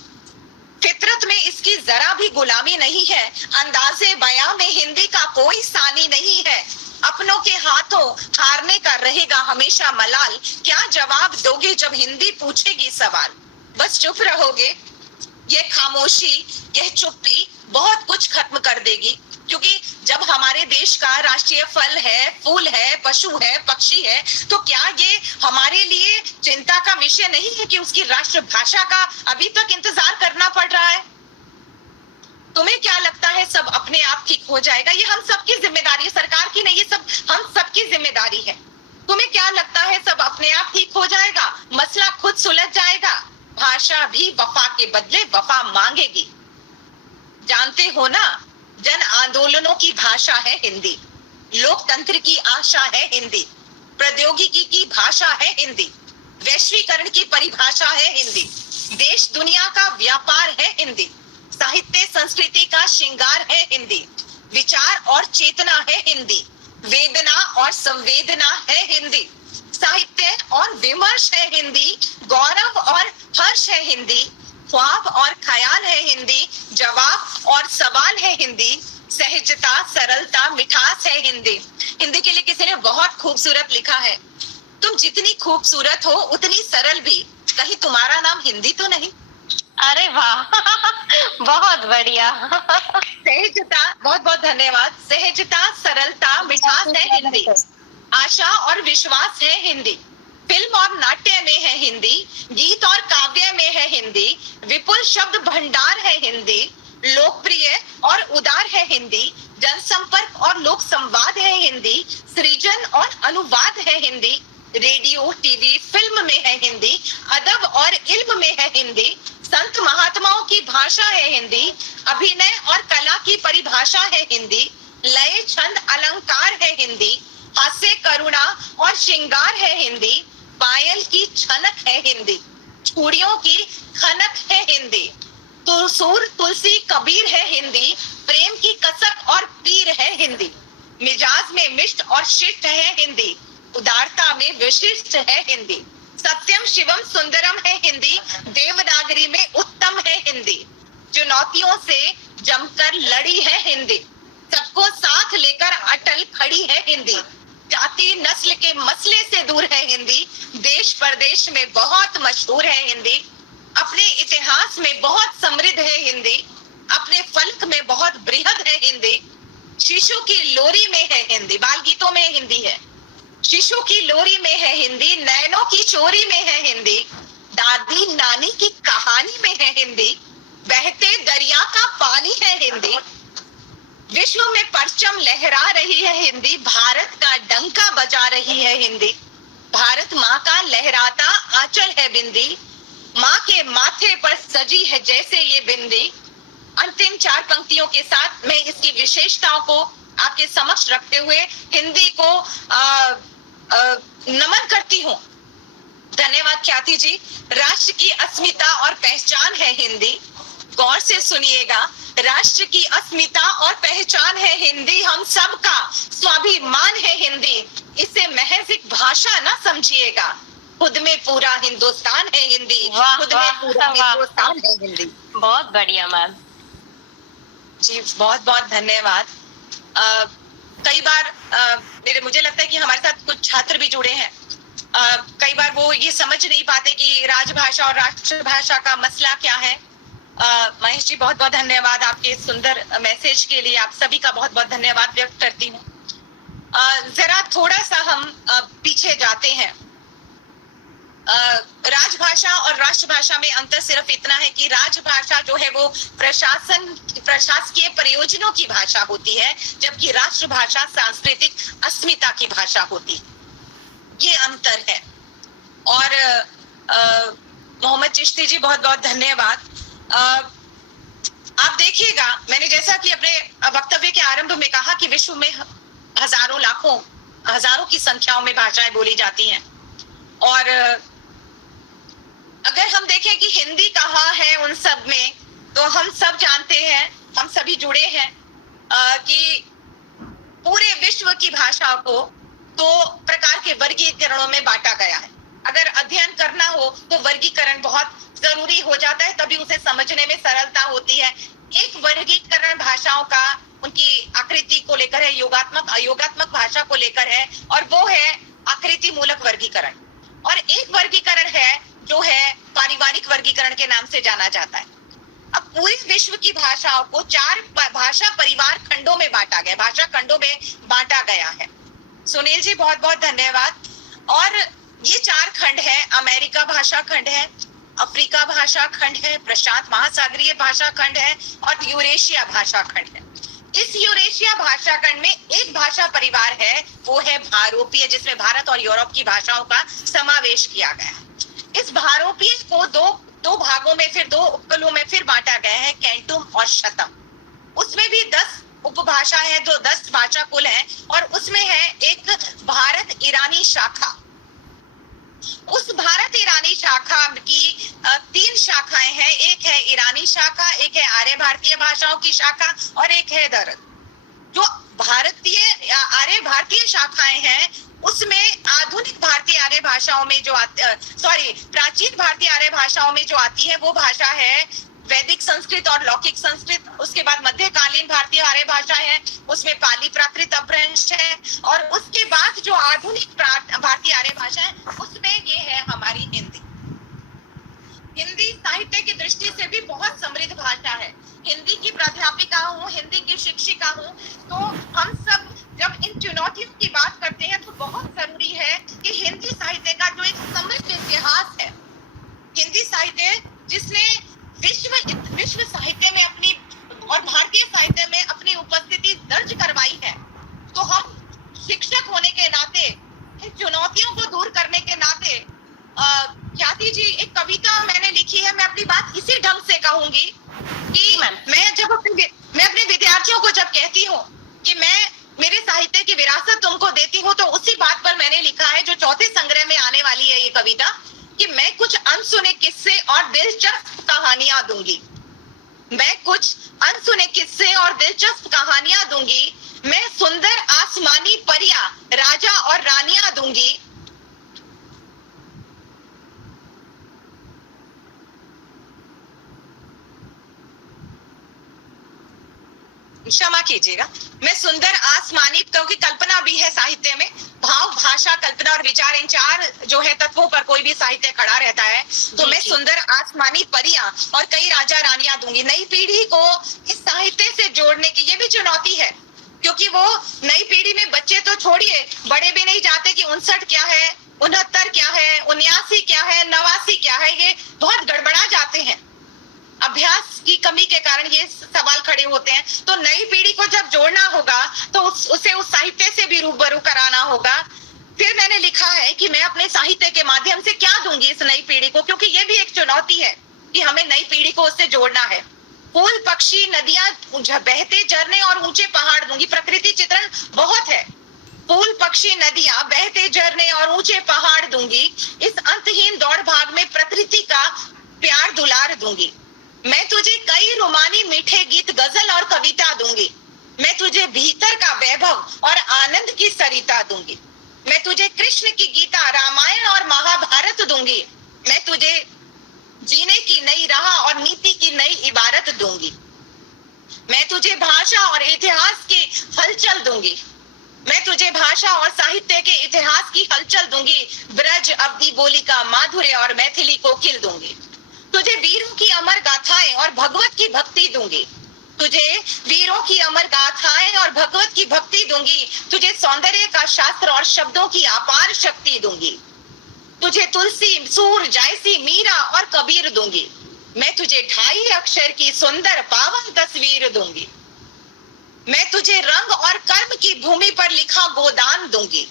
फितरत में इसकी जरा भी गुलामी नहीं है, अंदाजे बयां में हिंदी का कोई सानी नहीं है। अपनों के हाथों हारने का रहेगा हमेशा मलाल। क्या जवाब दोगे जब हिंदी पूछेगी सवाल? बस चुप रहोगे? ये खामोशी, यह चुप्पी बहुत कुछ खत्म कर देगी, क्योंकि जब हमारे देश का राष्ट्रीय फल है, फूल है, पशु है, पक्षी है, तो क्या ये हमारे लिए चिंता का विषय नहीं है कि उसकी राष्ट्रभाषा का अभी तक इंतजार करना पड़ रहा है? तुम्हें क्या लगता है सब अपने आप ठीक हो जाएगा? ये हम सबकी जिम्मेदारी है, सरकार की नहीं, ये सब हम सबकी जिम्मेदारी है। तुम्हें क्या लगता है सब अपने आप ठीक हो जाएगा? मसला खुद सुलझ जाएगा? भाषा भी वफा के बदले वफा मांगेगी। जानते हो ना, जन आंदोलनों की भाषा है हिंदी, लोकतंत्र की आशा है हिंदी, प्रौद्योगिकी की भाषा है हिंदी, वैश्वीकरण की परिभाषा है हिंदी, देश दुनिया का व्यापार है हिंदी, साहित्य संस्कृति का श्रृंगार है हिंदी, विचार और चेतना है हिंदी, वेदना और संवेदना है हिंदी, साहित्य और विमर्श है हिंदी, गौरव और हर्ष है हिंदी, ख्वाब और ख्याल है हिंदी, जवाब और सवाल है हिंदी, सहजता, सरलता, मिठास है हिंदी। हिंदी के लिए किसी ने बहुत खूबसूरत लिखा है, तुम जितनी खूबसूरत हो उतनी सरल भी। कहीं तुम्हारा नाम हिंदी तो नहीं? अरे वाह बहुत बढ़िया। सहजता, बहुत बहुत धन्यवाद। सहजता, सरलता, मिठास है हिंदी, आशा और विश्वास है हिंदी, फिल्म और नाट्य में है हिंदी, गीत और काव्य में है हिंदी, विपुल शब्द भंडार है हिंदी, लोकप्रिय और उदार है हिंदी, जनसंपर्क और लोक संवाद है हिंदी, सृजन और अनुवाद है हिंदी, रेडियो, टीवी, फिल्म में है हिंदी, अदब और इल्म में है हिंदी, संत महात्माओं की भाषा है हिंदी, अभिनय और कला की परिभाषा है हिंदी, लय, छंद, अलंकार है हिंदी, हास्य, करुणा और श्रृंगार है हिंदी, पायल की छनक है हिंदी, चूड़ियों की खनक है हिंदी, तुलसूर, तुलसी, कबीर है हिंदी, प्रेम की कसक और पीर है हिंदी, मिजाज में मिष्ट और शिष्ट है हिंदी, उदारता में विशिष्ट है हिंदी, सत्यम शिवम सुंदरम है हिंदी, देवनागरी में उत्तम है हिंदी, चुनौतियों से जमकर लड़ी है हिंदी, सबको साथ लेकर अटल खड़ी है हिंदी, जाति नस्ल के मसले से दूर है हिंदी, देश परदेश में बहुत मशहूर है हिंदी, अपने इतिहास में बहुत समृद्ध है हिंदी, अपने फल्क में बहुत बृहद है हिंदी, शिशु की लोरी में है हिंदी, बाल गीतों में हिंदी है, शिशु की लोरी में है हिंदी, नैनों की चोरी में है हिंदी, दादी नानी की कहानी में है हिंदी, बहते दरिया का पानी है हिंदी, विश्व में परचम लहरा रही है हिंदी, भारत का डंका बजा रही है हिंदी, भारत माँ का लहराता आंचल है बिंदी, माँ के माथे पर सजी है जैसे ये बिंदी। अंतिम चार पंक्तियों के साथ मैं इसकी विशेषताओं को आपके समक्ष रखते हुए हिंदी को नमन करती हूँ। धन्यवाद ख्याति जी। राष्ट्र की अस्मिता और पहचान है हिंदी, गौर से सुनिएगा, राष्ट्र की अस्मिता और पहचान है हिंदी, हम सबका स्वाभिमान है हिंदी, इसे महज एक भाषा ना समझिएगा, खुद में पूरा हिंदुस्तान है हिंदी, खुद में पूरा हिंदुस्तान है हिंदी। बहुत बढ़िया मैम जी, बहुत बहुत धन्यवाद। कई बार मुझे लगता है कि हमारे साथ कुछ छात्र भी जुड़े हैं, कई बार वो ये समझ नहीं पाते कि राजभाषा और राष्ट्रभाषा का मसला क्या है। महेश जी, बहुत बहुत धन्यवाद आपके सुंदर मैसेज के लिए, आप सभी का बहुत बहुत धन्यवाद व्यक्त करती हूँ। जरा थोड़ा सा हम पीछे जाते हैं। राजभाषा और राष्ट्रभाषा में अंतर सिर्फ इतना है कि राजभाषा जो है वो प्रशासकीय प्रयोजनों की भाषा होती है, जबकि राष्ट्रभाषा सांस्कृतिक अस्मिता की भाषा होती है। ये अंतर है। और मोहम्मद चिश्ती जी, बहुत बहुत धन्यवाद। आप देखिएगा, मैंने जैसा कि अपने वक्तव्य के आरंभ में कहा कि विश्व में हजारों लाखों हजारों की संख्याओं में भाषाएं बोली जाती हैं, और अगर हम देखें कि हिंदी कहाँ है उन सब में, तो हम सब जानते हैं, हम सभी जुड़े हैं कि पूरे विश्व की भाषा को दो प्रकार के वर्गीकरणों में बांटा गया है। अगर अध्ययन करना हो तो वर्गीकरण बहुत जरूरी हो जाता है, तभी उसे समझने में सरलता होती है। एक वर्गीकरण भाषाओं का उनकी आकृति को लेकर है, योगात्मक अयोगात्मक भाषा को लेकर है, और वो है आकृति मूलक वर्गीकरण। और एक वर्गीकरण है जो है पारिवारिक वर्गीकरण के नाम से जाना जाता है। अब पूरे विश्व की भाषाओं को 4 भाषा परिवार खंडों में बांटा गया, भाषा खंडों में बांटा गया है। सुनील जी बहुत बहुत धन्यवाद। और ये 4 खंड है, अमेरिका भाषा खंड है, अफ्रीका भाषा खंड है, प्रशांत महासागरीय भाषा खंड है, और यूरेशिया भाषा खंड है। इस यूरेशिया भाषा खंड में एक भाषा परिवार है, वो है भारोपीय, जिसमें भारत और यूरोप की भाषाओं का समावेश किया गया है। इस भारोपीय को दो भागों में, फिर 2 उपकुलों में फिर बांटा गया है, कैंटुम और शतम। उसमें भी 10 उपभाषा है, जो 10 भाषा कुल है, और उसमें है एक भारत ईरानी शाखा। उस भारत ईरानी शाखा की 3 शाखाएं हैं, एक है ईरानी शाखा, एक है आर्य भारतीय भाषाओं की शाखा, और एक है दरद। जो भारतीय आर्य भारतीय शाखाएं हैं, उसमें आधुनिक भारतीय आर्य भाषाओं में जो प्राचीन भारतीय आर्य भाषाओं में जो आती है वो भाषा है वैदिक संस्कृत और लौकिक संस्कृत। उसके बाद मध्यकालीन भारतीय आर्य भाषा है, उसमें पाली प्राकृत अपभ्रंश है, और उसके बाद जो आधुनिक भारतीय आर्य भाषा है उसमें ये है हमारी हिंदी। हिंदी साहित्य की दृष्टि से भी बहुत समृद्ध भाषा है। हिंदी की प्राध्यापिका हूँ, हिंदी की शिक्षिका हूँ, तो हम सब जब इन चुनौतियों की बात करते हैं तो बहुत जरूरी है कि हिंदी साहित्य का जो एक समृद्ध इतिहास है, हिंदी साहित्य जिसने विश्व साहित्य में अपनी और भारतीय साहित्य में अपनी उपस्थिति दर्ज करवाई है, तो हम शिक्षक होने के नाते, इन चुनौतियों को दूर करने के नाते, ख्याति जी एक कविता मैंने लिखी है, मैं अपनी बात इसी ढंग से कहूंगी कि मैं अपने विद्यार्थियों को जब कहती हूँ कि मैं मेरे साहित्य की विरासत तुमको देती हूँ, तो उसी बात पर मैंने लिखा है, जो 4थे संग्रह में आने वाली है ये कविता, कि मैं कुछ अनसुने किस्से और दिलचस्प कहानियां दूंगी। मैं कुछ अनसुने किस्से और दिलचस्प कहानियां दूंगी। मैं सुंदर आसमानी परियां, राजा और रानियां दूंगी। क्षमा कीजिएगा, मैं सुंदर आसमानी, क्योंकि कल्पना भी है साहित्य में, भाव भाषा कल्पना और विचार, इन 4 जो है तत्वों पर कोई भी साहित्य खड़ा रहता है। तो मैं सुंदर आसमानी परियां और कई राजा रानियां दूंगी। नई पीढ़ी को इस साहित्य से जोड़ने की ये भी चुनौती है, क्योंकि वो नई पीढ़ी में बच्चे तो छोड़िए, बड़े भी नहीं जानते कि 59 क्या है, 69 क्या है, 79 क्या है, 89 क्या है, ये बहुत गड़बड़ा जाते हैं। अभ्यास की कमी के कारण ये सवाल खड़े होते हैं। तो नई पीढ़ी को जब जोड़ना होगा तो उसे उस साहित्य से भी रूबरू कराना होगा। फिर मैंने लिखा है कि मैं अपने साहित्य के माध्यम से क्या दूंगी इस नई पीढ़ी को, क्योंकि ये भी एक चुनौती है कि हमें नई पीढ़ी को उससे जोड़ना है। फूल, पक्षी, नदियां, बहते झरने और ऊंचे पहाड़ दूंगी। प्रकृति चित्रण बहुत है, फूल, पक्षी, नदियां, बहते झरने और ऊंचे पहाड़ दूंगी। इस अंतहीन दौड़ भाग में प्रकृति का प्यार दुलार दूंगी। मैं तुझे कई रोमानी मीठे गीत, गजल और कविता दूंगी। मैं तुझे भीतर का वैभव और आनंद की सरिता दूंगी। मैं तुझे कृष्ण की गीता, रामायण और महाभारत दूंगी। मैं तुझे जीने की नई राह और नीति की नई इबारत दूंगी। मैं तुझे भाषा और इतिहास की हलचल दूंगी। मैं तुझे भाषा और साहित्य के इतिहास की हलचल दूंगी। ब्रज अवधी बोली का माधुर्य और मैथिली कोकिल दूंगी। तुझे वीरों की अमर गाथाएं और भगवत की भक्ति दूंगी। तुझे वीरों की अमर गाथाएं और भगवत की भक्ति दूंगी। तुझे सौंदर्य का शास्त्र और शब्दों की अपार शक्ति दूंगी। तुझे तुलसी, सूर, जायसी, मीरा और कबीर दूंगी। मैं तुझे 2.5 अक्षर की सुंदर पावन तस्वीर दूंगी। मैं तुझे रंग और कर्म की भूमि पर लिखा गोदान दूंगी।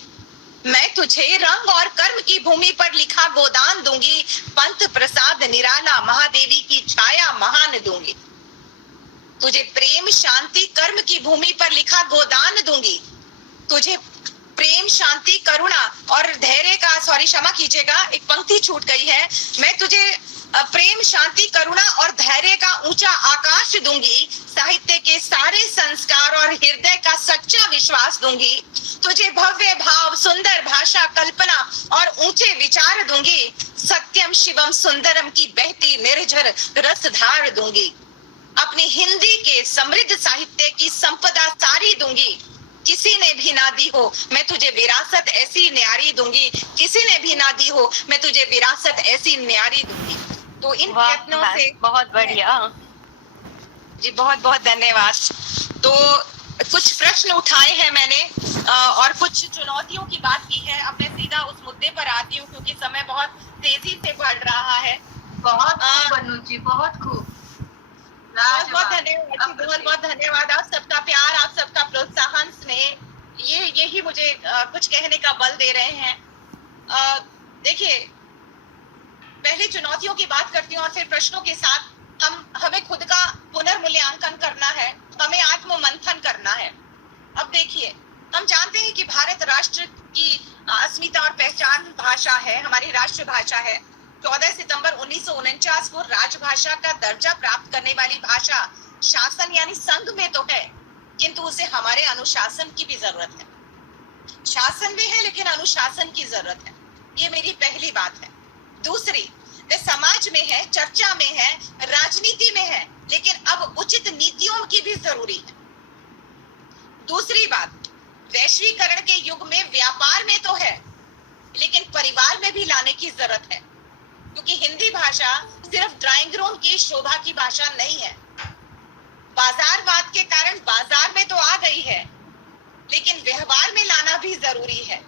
मैं तुझे रंग और कर्म की भूमि पर लिखा गोदान दूंगी। पंथ प्रसाद निराला महादेवी की छाया महान दूंगी। तुझे प्रेम शांति कर्म की भूमि पर लिखा गोदान दूंगी। तुझे प्रेम शांति करुणा और धैर्य का, सॉरी क्षमा कीजिएगा एक पंक्ति छूट गई है, मैं तुझे प्रेम शांति करुणा और धैर्य का ऊंचा आकाश दूंगी। साहित्य के सारे संस्कार और हृदय का सच्चा विश्वास दूंगी। तुझे भव्य भाव, सुंदर भाषा, कल्पना और ऊंचे विचार दूंगी। सत्यम शिवम सुंदरम की बहती निर्झर रसधार दूंगी। अपनी हिंदी के समृद्ध साहित्य की संपदा सारी दूंगी। किसी ने भी ना दी हो मैं तुझे विरासत ऐसी न्यारी दूंगी। किसी ने भी ना दी हो मैं तुझे विरासत ऐसी न्यारी दूंगी। तो इन प्रयत्नों से बहुत बढ़िया जी, बहुत बहुत धन्यवाद। तो कुछ प्रश्न उठाए हैं मैंने और कुछ चुनौतियों की बात की है। अब मैं सीधा उस मुद्दे पर आती हूँ क्योंकि समय बहुत तेजी से बढ़ रहा है। बहुत खूब अनु जी, बहुत खूब। बहुत बहुत धन्यवाद, बहुत बहुत धन्यवाद। आप सबका प्यार, आप सबका प्रोत्साहन, स्नेह, यही मुझे कुछ कहने का बल दे रहे हैं। देखिए, पहले चुनौतियों की बात करती हूँ और फिर प्रश्नों के साथ हमें खुद का पुनर्मूल्यांकन करना है, हमें आत्म मंथन करना है। अब देखिए, हम जानते हैं कि भारत राष्ट्र की अस्मिता और पहचान भाषा है, हमारी राष्ट्र भाषा है। 14 सितंबर 1949 को राजभाषा का दर्जा प्राप्त करने वाली भाषा शासन यानी संघ में तो है, किंतु उसे हमारे अनुशासन की भी जरूरत है। शासन में है लेकिन अनुशासन की जरूरत है। ये मेरी पहली बात है। दूसरी, वे समाज में है, चर्चा में है, राजनीति में है, लेकिन अब उचित नीतियों की भी जरूरी है। दूसरी बात, वैश्वीकरण के युग में व्यापार में तो है लेकिन परिवार में भी लाने की जरूरत है, क्योंकि हिंदी भाषा सिर्फ ड्राइंग रूम की शोभा की भाषा नहीं है। बाजारवाद के कारण बाजार में तो आ गई है लेकिन व्यवहार में लाना भी जरूरी है।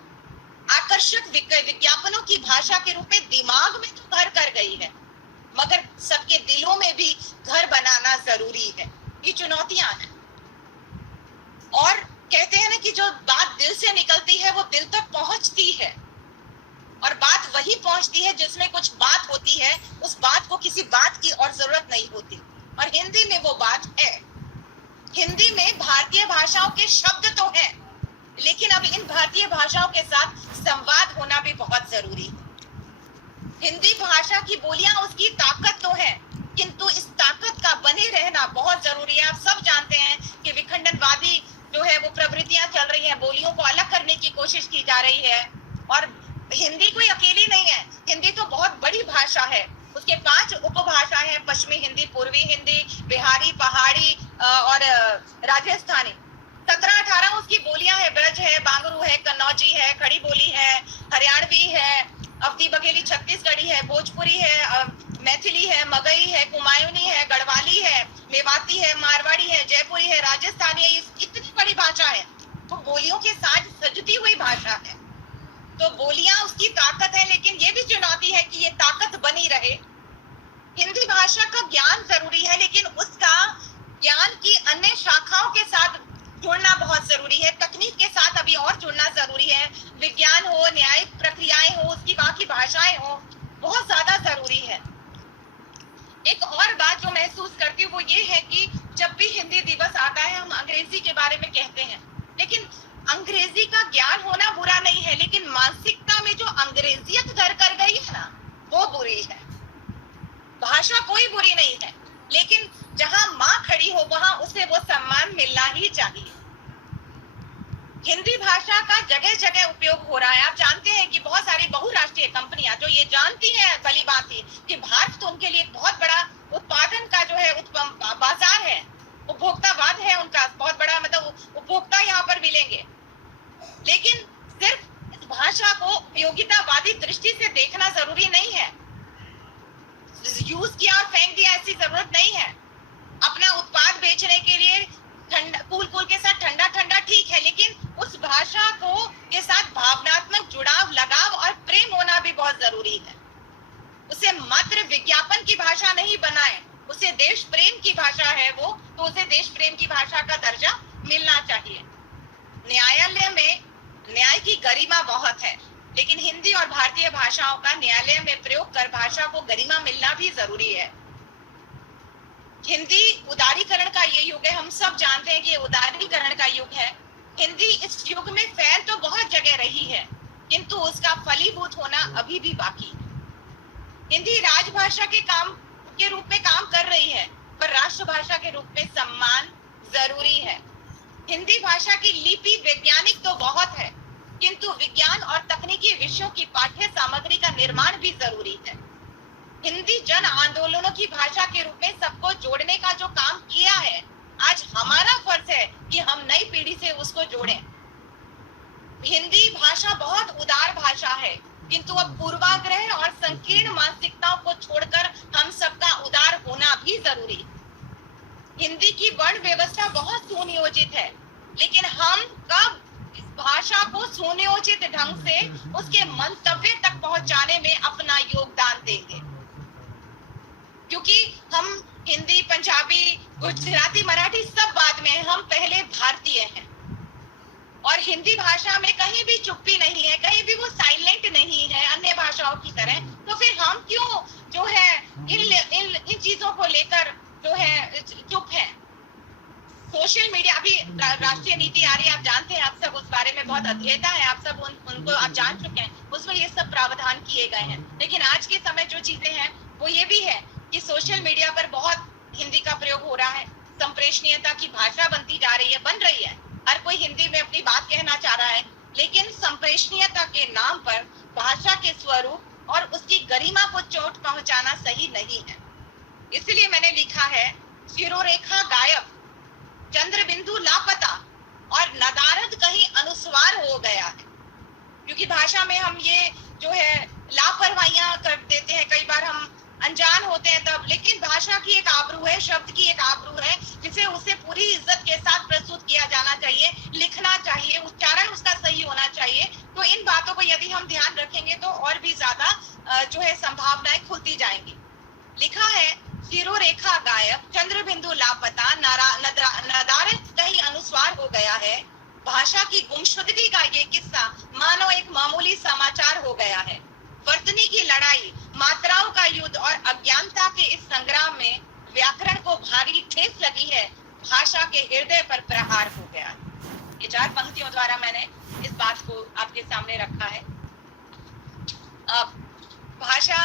आकर्षक विज्ञापनों की भाषा के रूप में दिमाग में तो घर कर गई है, मगर सबके दिलों में भी घर बनाना जरूरी है। ये चुनौतियां हैं। और कहते हैं ना कि जो बात दिल से निकलती है वो दिल तक पहुंचती है, और बात वही पहुंचती है जिसमें कुछ बात होती है। उस बात को किसी बात की और जरूरत नहीं होती, और हिंदी में वो बात है। हिंदी में भारतीय भाषाओं के शब्द तो हैं, लेकिन अब इन भारतीय भाषाओं के साथ संवाद होना भी बहुत जरूरी है। हिंदी भाषा की बोलियां उसकी ताकत तो है, किंतु इस ताकत का बने रहना बहुत जरूरी है। आप सब जानते हैं कि विखंडनवादी जो है वो प्रवृत्तियां चल रही हैं, बोलियों को अलग करने की कोशिश की जा रही है। और हिंदी कोई अकेली नहीं है, हिंदी तो बहुत बड़ी भाषा है। उसके 5 उपभाषा है, पश्चिमी हिंदी, पूर्वी हिंदी, बिहारी, पहाड़ी और राजस्थानी। 17-18 उसकी बोलियां है। ब्रज है, बांगरू है, कन्नौजी है, खड़ी बोली है, हरियाणवी है, अवधी बघेली छत्तीसगढ़ी है, भोजपुरी है, मैथिली है, मगही है, कुमायूनी है, गढ़वाली है, मेवाती है, मारवाड़ी है, जयपुरी है, राजस्थानी है। इतनी बड़ी भाषा है, तो बोलियों के साथ सजती हुई भाषा है। तो बोलियां उसकी ताकत है, लेकिन ये भी चुनौती है कि ये ताकत बनी रहे। हिंदी भाषा का ज्ञान जरूरी है, लेकिन उसका ज्ञान की अन्य शाखाओं के साथ जुड़ना बहुत जरूरी है। तकनीक के साथ अभी और जुड़ना जरूरी है। विज्ञान हो, न्यायिक प्रक्रियाएं हो, उसकी बाकी भाषाएं हो, बहुत ज्यादा जरूरी है। एक और बात जो महसूस करती हूँ वो ये है कि जब भी हिंदी दिवस आता है हम अंग्रेजी के बारे में कहते हैं, लेकिन अंग्रेजी का ज्ञान होना बुरा नहीं है, लेकिन मानसिकता में जो अंग्रेजियत घर कर गई है ना, वो बुरी है। भाषा कोई बुरी नहीं है, लेकिन जहां माँ खड़ी हो वहां उसे वो सम्मान मिलना ही चाहिए। हिंदी भाषा का जगह जगह उपयोग हो रहा है। आप जानते हैं कि बहुत सारी बहुराष्ट्रीय कंपनियां जो ये जानती हैं भली भांति कि भारत तो उनके लिए एक बहुत बड़ा उत्पादन का जो है बाजार है, उपभोक्तावाद है उनका बहुत बड़ा, मतलब उपभोक्ता यहाँ पर मिलेंगे, लेकिन सिर्फ इस भाषा को उपयोगितावादी दृष्टि से देखना जरूरी नहीं है। यूज किया और फेंक दिया ऐसी जरूरत नहीं है। अपना उत्पाद बेचने के लिए कूल के साथ ठंडा ठंडा ठीक है, लेकिन उस भाषा को के साथ भावनात्मक जुड़ाव, लगाव और प्रेम होना भी बहुत जरूरी है। उसे मात्र विज्ञापन की भाषा नहीं बनाए, उसे देश प्रेम की भाषा है वो, तो उसे देश प्रेम की भाषा का दर्जा मिलना चाहिए। न्यायालय में न्याय की गरिमा बहुत है, लेकिन हिंदी और भारतीय भाषाओं का न्यायालय में प्रयोग कर भाषा को गरिमा मिलना भी जरूरी है। हिंदी उदारीकरण का ये युग है, हम सब जानते हैं कि ये उदारीकरण का युग है। हिंदी इस युग में फैल तो बहुत जगह रही है, किंतु उसका फलीभूत होना अभी भी बाकी है। हिंदी राजभाषा के रूप में काम कर रही है, पर राष्ट्रभाषा के रूप में सम्मान जरूरी है। हिंदी भाषा की लिपि वैज्ञानिक तो बहुत है, किंतु विज्ञान और तकनीकी विषयों की पाठ्य सामग्री का निर्माण भी जरूरी है। हिंदी जन आंदोलनों की भाषा के रूप में सबको जोड़ने का जो काम किया है, आज हमारा फर्ज है कि हम नई पीढ़ी से उसको जोड़ें। हिंदी भाषा बहुत उदार भाषा है, किंतु अब पूर्वाग्रह और संकीर्ण मानसिकताओं को छोड़कर हम सबका उदार होना भी जरूरी है। हिंदी की वर्ण व्यवस्था बहुत सुनियोजित है, लेकिन हम कब इस भाषा को सुनियोजित ढंग से उसके मंतव्य तक पहुंचाने में अपना योगदान देंगे? क्योंकि हम हिंदी, पंजाबी, गुजराती, मराठी सब बाद में, हम पहले भारतीय हैं। और हिंदी भाषा में कहीं भी चुप्पी नहीं है, कहीं भी वो साइलेंट नहीं है अन्य भाषाओं की तरह। तो फिर हम क्यों जो है इन चीजों को लेकर जो है चुप है? सोशल मीडिया, अभी राष्ट्रीय नीति आ रही है, आप जानते हैं, आप सब उस बारे में बहुत अध्येता है, आप सब उनको आप जान चुके हैं, उसमें ये सब प्रावधान किए गए हैं। लेकिन आज के समय जो चीजें हैं वो ये भी है कि सोशल मीडिया पर बहुत हिंदी का प्रयोग हो रहा है, संप्रेषणीयता की भाषा बनती जा रही है, बन रही है। हर कोई हिंदी में अपनी बात कहना चाह रहा है, लेकिन संप्रेषणीयता के नाम पर भाषा के स्वरूप और उसकी गरिमा को चोट पहुंचाना सही नहीं है। इसलिए मैंने लिखा है, शिरोरेखा गायब, चंद्र बिंदु लापता और नदारद कहीं अनुस्वार हो गया है। क्योंकि भाषा में हम ये जो है लापरवाहियां कर देते हैं, कई बार हम अनजान होते हैं तब। लेकिन भाषा की एक आबरू है, शब्द की एक आबरू है, जिसे उसे पूरी इज्जत के साथ प्रस्तुत किया जाना चाहिए, लिखना चाहिए, उच्चारण उसका सही होना चाहिए। तो इन बातों को यदि हम ध्यान रखेंगे तो और भी ज्यादा जो है संभावनाएं खुलती जाएंगी। लिखा है, शिरोरेखा गायब, चंद्र बिंदु लापता, नदारद कहीं अनुस्वार हो गया है। भाषा की गुमशुदगी का ये किस्सा मानो एक मामूली समाचार हो गया है। वर्तनी की लड़ाई, मात्राओं का युद्ध और अज्ञानता के इस संग्राम में व्याकरण को भारी ठेस लगी है, भाषा के हृदय पर प्रहार हो गया। ये 4 पंक्तियों द्वारा मैंने इस बात को आपके सामने रखा है। भाषा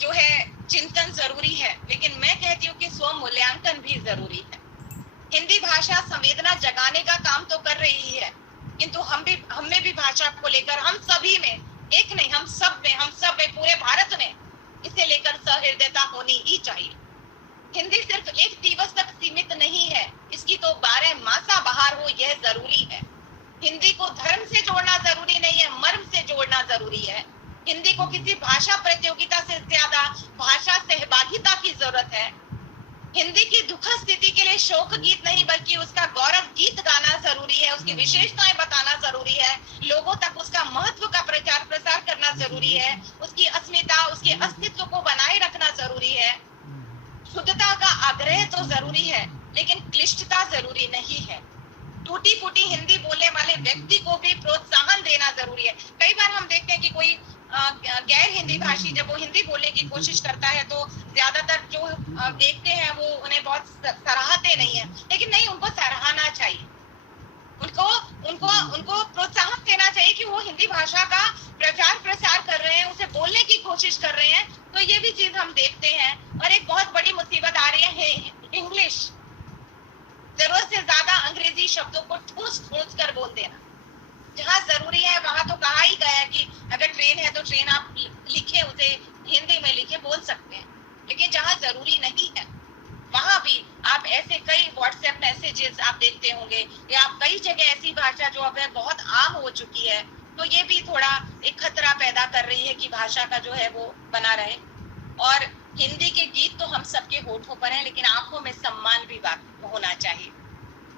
जो है चिंतन जरूरी है, लेकिन मैं कहती हूँ कि स्व मूल्यांकन भी जरूरी है। हिंदी भाषा संवेदना जगाने का काम तो कर रही है, किंतु हमने भी भाषा को लेकर, हम सभी में, एक नहीं, हम सब में, पूरे भारत में इसे लेकर सहृदयता होनी ही चाहिए। हिंदी सिर्फ एक दिवस तक सीमित नहीं है, इसकी तो 12 मासा बहार हो, यह जरूरी है। हिंदी को धर्म से जोड़ना जरूरी नहीं है, मर्म से जोड़ना जरूरी है। हिंदी को किसी भाषा प्रतियोगिता से ज्यादा भाषा सहभागिता की जरूरत है। हिंदी की दुखद स्थिति के लिए शोक गीत नहीं, बल्कि उसका गौरव गीत गाना जरूरी है, उसकी विशेषताएं बताना जरूरी है, लोगों तक उसका महत्व का प्रचार प्रसार करना जरूरी है, उसकी अस्मिता, उसके अस्तित्व को बनाए रखना जरूरी है। शुद्धता का आग्रह तो जरूरी है, लेकिन क्लिष्टता जरूरी नहीं है। टूटी फूटी हिंदी बोलने वाले व्यक्ति को भी प्रोत्साहन देना जरूरी है। कई बार हम देखते हैं कि कोई गैर हिंदी भाषी जब वो हिंदी बोलने की कोशिश करता है तो ज्यादातर जो देखते हैं वो उन्हें बहुत सराहते नहीं है, लेकिन नहीं, उनको सराहना चाहिए, उनको प्रोत्साहन देना चाहिए कि वो हिंदी भाषा का प्रचार प्रसार कर रहे हैं, उसे बोलने की कोशिश कर रहे हैं। तो ये भी चीज हम देखते हैं। और एक बहुत बड़ी मुसीबत आ रही है इंग्लिश, जरूरत से ज्यादा अंग्रेजी शब्दों को ठूस कर बोल देना। जहाँ जरूरी है वहां तो कहा ही गया है कि अगर ट्रेन है तो ट्रेन आप लिखे, उसे हिंदी में लिखे, बोल सकते हैं। लेकिन जहाँ जरूरी नहीं है वहां भी आप ऐसे कई व्हाट्सएप मैसेजेस आप देखते होंगे, या आप कई जगह ऐसी भाषा जो अब है बहुत आम हो चुकी है। तो ये भी थोड़ा एक खतरा पैदा कर रही है कि भाषा का जो है वो बना रहे। और हिंदी के गीत तो हम सबके होठों पर हैं, लेकिन आंखों में सम्मान भी होना चाहिए।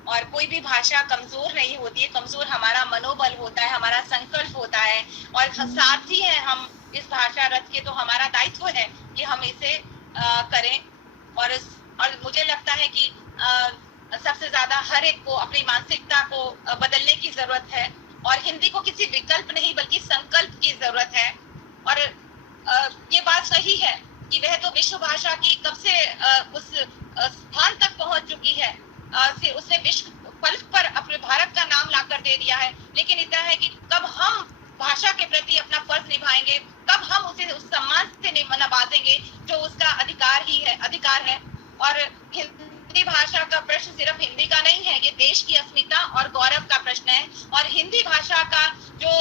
और कोई भी भाषा कमजोर नहीं होती है, कमजोर हमारा मनोबल होता है, हमारा संकल्प होता है। और साथी हैं हम इस भाषा रथ के, तो हमारा दायित्व है कि हम इसे करें। और मुझे लगता है कि सबसे ज्यादा हर एक को अपनी मानसिकता को बदलने की जरूरत है, और हिंदी को किसी विकल्प नहीं बल्कि संकल्प की जरूरत है। और ये बात सही है कि कि वह तो विश्व भाषा की कब से उस स्थान तक पहुंच चुकी है, उसने विश्व फलक पर अपने भारत का नाम लाकर दे दिया है। लेकिन इतना है कि कब हम भाषा के प्रति अपना फर्ज निभाएंगे, कब हम उसे उस सम्मान से नवाजेंगे जो उसका अधिकार है। और हिंदी भाषा का प्रश्न सिर्फ हिंदी का नहीं है, ये देश की अस्मिता और गौरव का प्रश्न है। और हिंदी भाषा का जो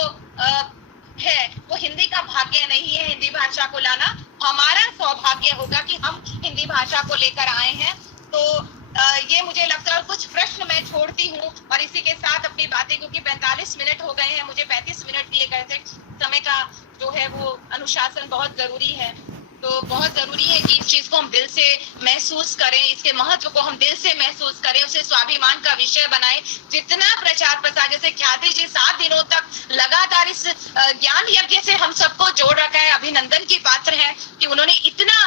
है वो हिंदी का भाग्य नहीं है। हिंदी भाषा को लाना हमारा सौभाग्य होगा कि हम हिंदी भाषा को लेकर आए हैं। तो ये मुझे लगता है। कुछ प्रश्न मैं छोड़ती हूँ और इसी के साथ अपनी बातें, क्योंकि 45 मिनट हो गए हैं, मुझे 35 मिनट दिए गए थे। समय का जो है वो अनुशासन बहुत जरूरी है। तो बहुत जरूरी है कि इस चीज को हम दिल से महसूस करें, इसके महत्व को हम दिल से महसूस करें, उसे स्वाभिमान का विषय बनाएं। जितना प्रचार प्रसार, जैसे ख्याति जी 7 दिनों तक लगातार इस ज्ञान यज्ञ से हम सबको जोड़ रखा है, अभिनंदन की पात्र है कि उन्होंने इतना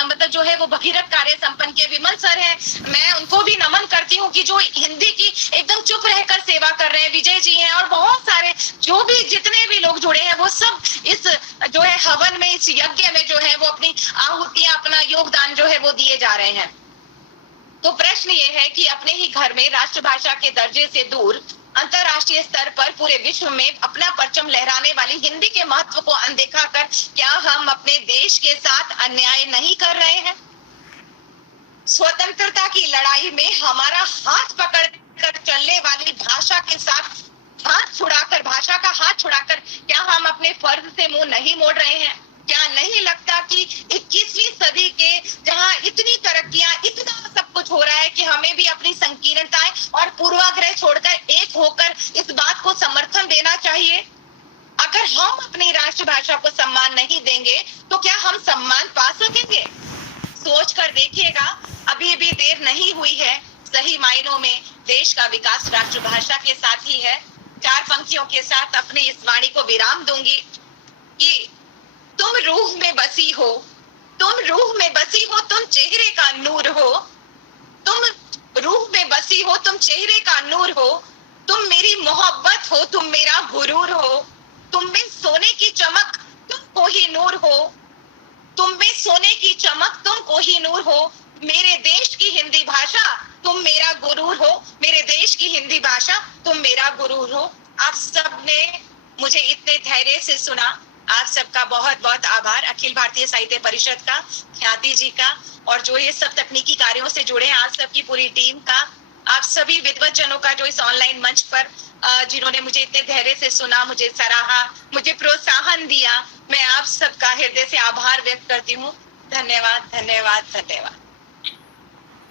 मतलब जो है वो भगीरथ कार्य संपन्न किए। विमल सर है, मैं उनको भी नमन करती हूँ कि जो हिंदी की एकदम चुप रहकर सेवा कर रहे हैं। विजय जी हैं और बहुत सारे जो भी जितने भी लोग जुड़े हैं वो सब इस जो है हवन में, इस यज्ञ में जो है वो अपनी आहुतियां, अपना योगदान जो है वो दिए जा रहे हैं। तो प्रश्न ये है कि अपने ही घर में राष्ट्रभाषा के दर्जे से दूर अंतर्राष्ट्रीय स्तर पर पूरे विश्व में अपना परचम लहराने वाली हिंदी के महत्व को अनदेखा कर क्या हम अपने देश के साथ अन्याय नहीं कर रहे हैं? स्वतंत्रता की लड़ाई में हमारा हाथ पकड़कर चलने वाली भाषा के साथ भाषा का हाथ छुड़ाकर क्या हम अपने फर्ज से मुंह नहीं मोड़ रहे हैं? क्या नहीं लगता कि 21वीं सदी के जहां इतनी तरक्कियां, इतना सब कुछ हो रहा है कि हमें भी अपनी संकीर्णताएं और पूर्वाग्रह छोड़कर एक होकर इस बात को समर्थन देना चाहिए? अगर हम अपनी राष्ट्रभाषा को सम्मान नहीं देंगे तो क्या हम सम्मान पा सकेंगे? सोच कर देखिएगा, अभी भी देर नहीं हुई है। सही मायनों में देश का विकास राष्ट्रभाषा के साथ ही है। 4 पंक्तियों के साथ अपनी इस वाणी को विराम दूंगी कि तुम रूह में बसी हो, तुम रूह में बसी हो, तुम चेहरे का नूर हो, तुम रूह में बसी हो, तुम चेहरे का नूर हो, तुम मेरी मोहब्बत हो, तुम मेरा गुरूर हो, तुम में सोने की चमक, तुम कोहिनूर हो, तुम में सोने की चमक, तुम कोहिनूर हो, मेरे देश की हिंदी भाषा तुम मेरा गुरूर हो, मेरे देश की हिंदी भाषा तुम मेरा गुरूर हो। आप सबने मुझे इतने धैर्य से सुना, आप सबका बहुत बहुत आभार। अखिल भारतीय साहित्य परिषद का, ख्याति जी का और जो ये सब तकनीकी कार्यों से जुड़े हैं आप सबकी पूरी टीम का, आप सभी विद्वत जनों का जो इस ऑनलाइन मंच पर जिन्होंने मुझे इतने धैर्य से सुना, मुझे सराहा, मुझे प्रोत्साहन दिया, मैं आप सबका हृदय से आभार व्यक्त करती हूँ। धन्यवाद, धन्यवाद, धन्यवाद।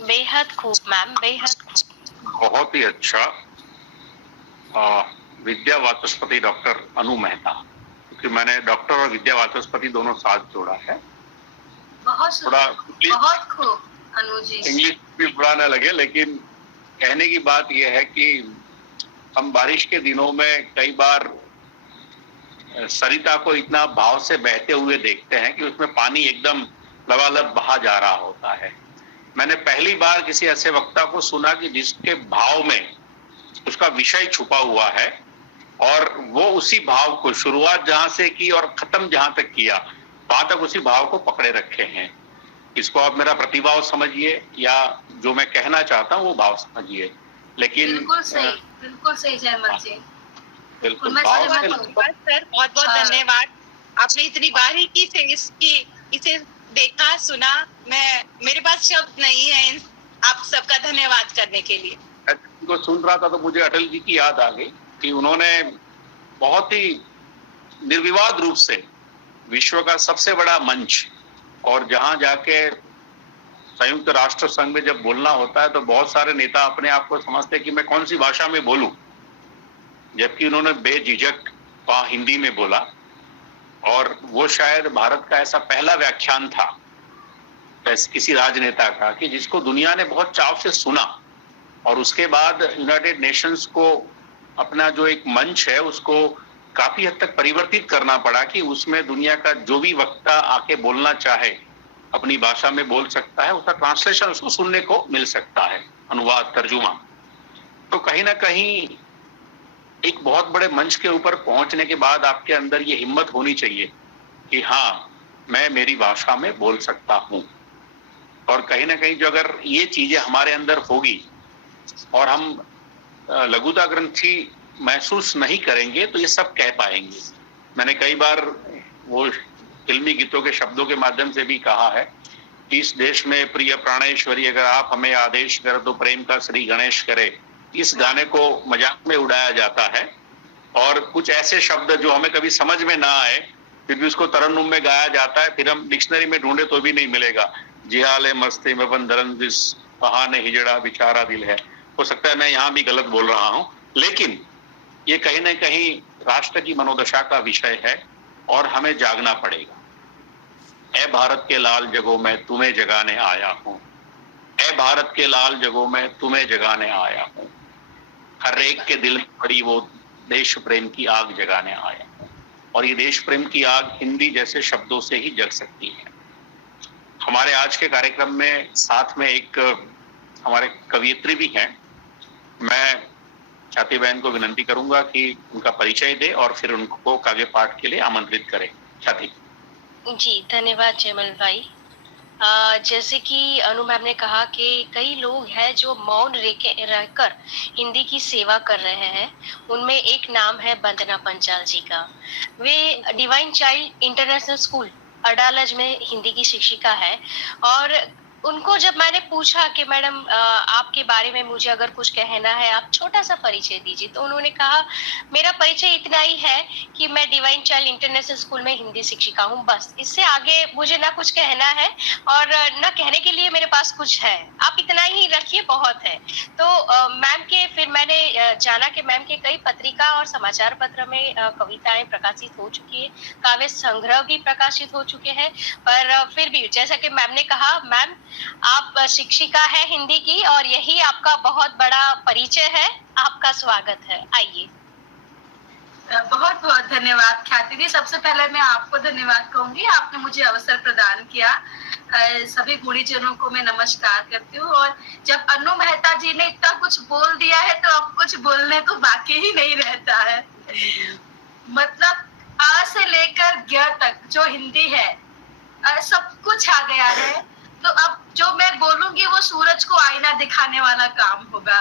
बेहद खूब मैम, बेहद खूब। बहुत ही अच्छा। विद्या वाचस्पति डॉक्टर अनु मेहता, क्योंकि मैंने डॉक्टर और विद्या वाचस्पति दोनों साथ जोड़ा है। बहुत थोड़ा बहुत खूब अनु जी। इंग्लिश भी बुरा न लगे, लेकिन कहने की बात यह है कि हम बारिश के दिनों में कई बार सरिता को इतना भाव से बहते हुए देखते हैं कि उसमें पानी एकदम लबालब बहा जा रहा होता है। मैंने पहली बार किसी ऐसे वक्ता को सुना कि जिसके भाव में उसका विषय छुपा हुआ है और वो उसी भाव को शुरुआत जहां से की और खत्म जहां तक किया, वहां तक उसी भाव को पकड़े रखे हैं। इसको आप मेरा प्रतिभाव समझिए या जो मैं कहना चाहता हूँ वो भाव समझिए, लेकिन बिल्कुल सही जयमल जी। बिल्कुल मैं भाव सहमत से हूँ। सर बहुत बहुत धन्यवाद, आपने इतनी बारीकी से इसे देखा, सुना। मेरे पास शब्द नहीं है आप सबका धन्यवाद करने के लिए। को सुन रहा था तो मुझे अटल जी की याद आ गई कि उन्होंने बहुत ही निर्विवाद रूप से विश्व का सबसे बड़ा मंच और जहां जाके संयुक्त राष्ट्र संघ में जब बोलना होता है तो बहुत सारे नेता अपने आप को समझते हैं कि मैं कौन सी भाषा में बोलूं, जबकि उन्होंने बेझिझक वहां हिंदी में बोला। और वो शायद भारत का ऐसा पहला व्याख्यान था किसी राजनेता का कि जिसको दुनिया ने बहुत चाव से सुना, और उसके बाद यूनाइटेड नेशंस को अपना जो एक मंच है उसको काफी हद तक परिवर्तित करना पड़ा कि उसमें दुनिया का जो भी वक्ता आके बोलना चाहे अपनी भाषा में बोल सकता है, उसका ट्रांसलेशन उसको सुनने को मिल सकता है, अनुवाद, तर्जुमा। तो कहीं ना कहीं एक बहुत बड़े मंच के ऊपर पहुंचने के बाद आपके अंदर ये हिम्मत होनी चाहिए कि हाँ, मैं मेरी भाषा में बोल सकता हूँ। और कहीं ना कहीं जो अगर ये चीजें हमारे अंदर होगी और हम लघुता ग्रंथि महसूस नहीं करेंगे तो ये सब कह पाएंगे। मैंने कई बार वो फिल्मी गीतों के शब्दों के माध्यम से भी कहा है, इस देश में प्रिय प्राणेश्वरी अगर आप हमें आदेश कर तो प्रेम का श्री गणेश करे। इस गाने को मजाक में उड़ाया जाता है और कुछ ऐसे शब्द जो हमें कभी समझ में ना आए फिर भी उसको तरन्नुम में गाया जाता है, फिर हम डिक्शनरी में ढूंढे तो भी नहीं मिलेगा। जिहाले मस्ती में बंदरन दिस बहाने हिजड़ा बेचारा दिल है। हो सकता है मैं यहाँ भी गलत बोल रहा हूँ, लेकिन ये कहीं ना कहीं राष्ट्र की मनोदशा का विषय है और हमें जागना पड़ेगा। ऐ भारत के लाल जगों में तुम्हें जगाने आया हूँ, ऐ भारत के लाल जगों में तुम्हें जगाने आया हूँ, हर एक के दिल में पड़ी वो देश प्रेम की आग जगाने आया हूँ। और ये देश प्रेम की आग हिंदी जैसे शब्दों से ही जग सकती है। हमारे आज के कार्यक्रम में साथ में एक हमारे कवियत्री भी हैं। मैं छाती बहन को विनंती करूंगा कि उनका परिचय दे और फिर उनको काव्य पाठ के लिए आमंत्रित करें। छाती जी, धन्यवाद जयमल भाई। जैसे कि अनु मैम ने कहा कि कई लोग हैं जो मौन रहकर हिंदी की सेवा कर रहे हैं। उनमें एक नाम है वंदना पंचाल जी का। Way divine child international school Adalaj में हिंदी की शिक्षिका है। और उनको जब मैंने पूछा कि मैडम आपके बारे में मुझे अगर कुछ कहना है, आप छोटा सा परिचय दीजिए, तो उन्होंने कहा मेरा परिचय इतना ही है कि मैं डिवाइन चाइल्ड इंटरनेशनल स्कूल में हिंदी शिक्षिका हूँ, बस। इससे आगे मुझे ना कुछ कहना है और ना कहने के लिए मेरे पास कुछ है, आप इतना ही रखिए, बहुत है। तो मैम के फिर मैंने जाना कि मैम के कई पत्रिका और समाचार पत्र में कविताएं प्रकाशित हो चुकी है, काव्य संग्रह भी प्रकाशित हो चुके हैं। पर फिर भी जैसा कि मैम ने कहा, मैम आप शिक्षिका है हिंदी की और यही आपका बहुत बड़ा परिचय है। आपका स्वागत है, आइए। बहुत बहुत धन्यवाद ख्याति दी। सबसे पहले मैं आपको धन्यवाद कहूंगी, आपने मुझे अवसर प्रदान किया। सभी गुणीजनों को मैं नमस्कार करती हूँ। और जब अनु मेहता जी ने इतना कुछ बोल दिया है तो अब कुछ बोलने को बाकी ही नहीं रहता है। मतलब आ से लेकर ग तक जो हिंदी है सब कुछ आ गया है। तो अब जो मैं बोलूंगी वो सूरज को आईना दिखाने वाला काम होगा।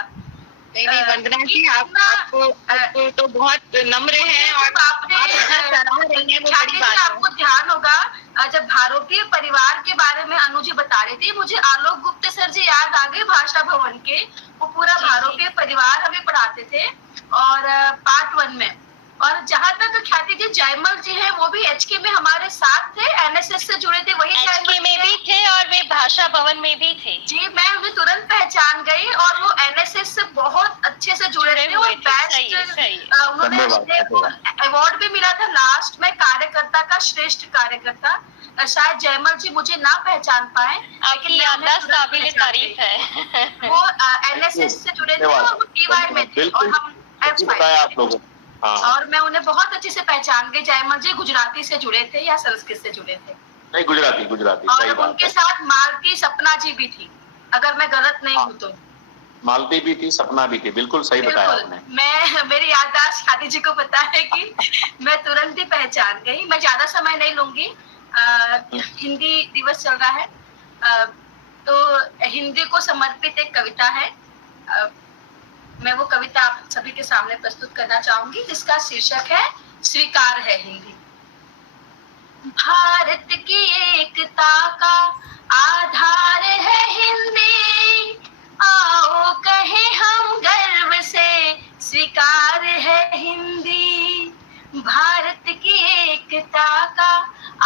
नहीं वंदना जी, आपको तो बहुत नम्र हैं और आपको ध्यान होगा जब भारतीय परिवार के बारे में अनु जी बता रही थी, मुझे आलोक गुप्ते सर जी याद आ गए भाषा भवन के। वो पूरा भारतीय परिवार हमें पढ़ाते थे और पार्ट 1 में। और जहाँ तक ख्याति जी जयमल जी है वो भी एचके में हमारे साथ थे, एनएसएस से जुड़े थे, वही एचके में भी थे और वे भाषा भवन में भी थे। जी, मैं उन्हें तुरंत पहचान गई और वो एनएसएस से बहुत अच्छे से जुड़े थे और बेस्ट उन्होंने अवार्ड भी मिला था लास्ट में, कार्यकर्ता का श्रेष्ठ कार्यकर्ता। शायद जयमल जी मुझे ना पहचान पाए, आपकी याददाश्त काबिल तारीफ है। वो एनएसएस से जुड़े थे और वो टीवाई में थे और हम आप लोगों और मैं उन्हें बहुत अच्छे से पहचान गई। जयमल जी गुजराती से जुड़े थे या संस्कृत से जुड़े थे? नहीं, गुजराती और उनके साथ मालती सपना जी भी थी, अगर मैं गलत नहीं हूँ तो। मालती भी थी, सपना भी थी, बिल्कुल सही बताया आपने। मेरी याददाश्त खादी जी को पता है कि मैं तुरंत ही पहचान गई। मैं ज्यादा समय नहीं लूंगी, हिंदी दिवस चल रहा है तो हिंदी को समर्पित एक कविता है। मैं वो कविता आप सभी के सामने प्रस्तुत करना चाहूंगी जिसका शीर्षक है स्वीकार है हिंदी। भारत की एकता का आधार है हिंदी, आओ कहे हम गर्व से स्वीकार है हिंदी। भारत की एकता का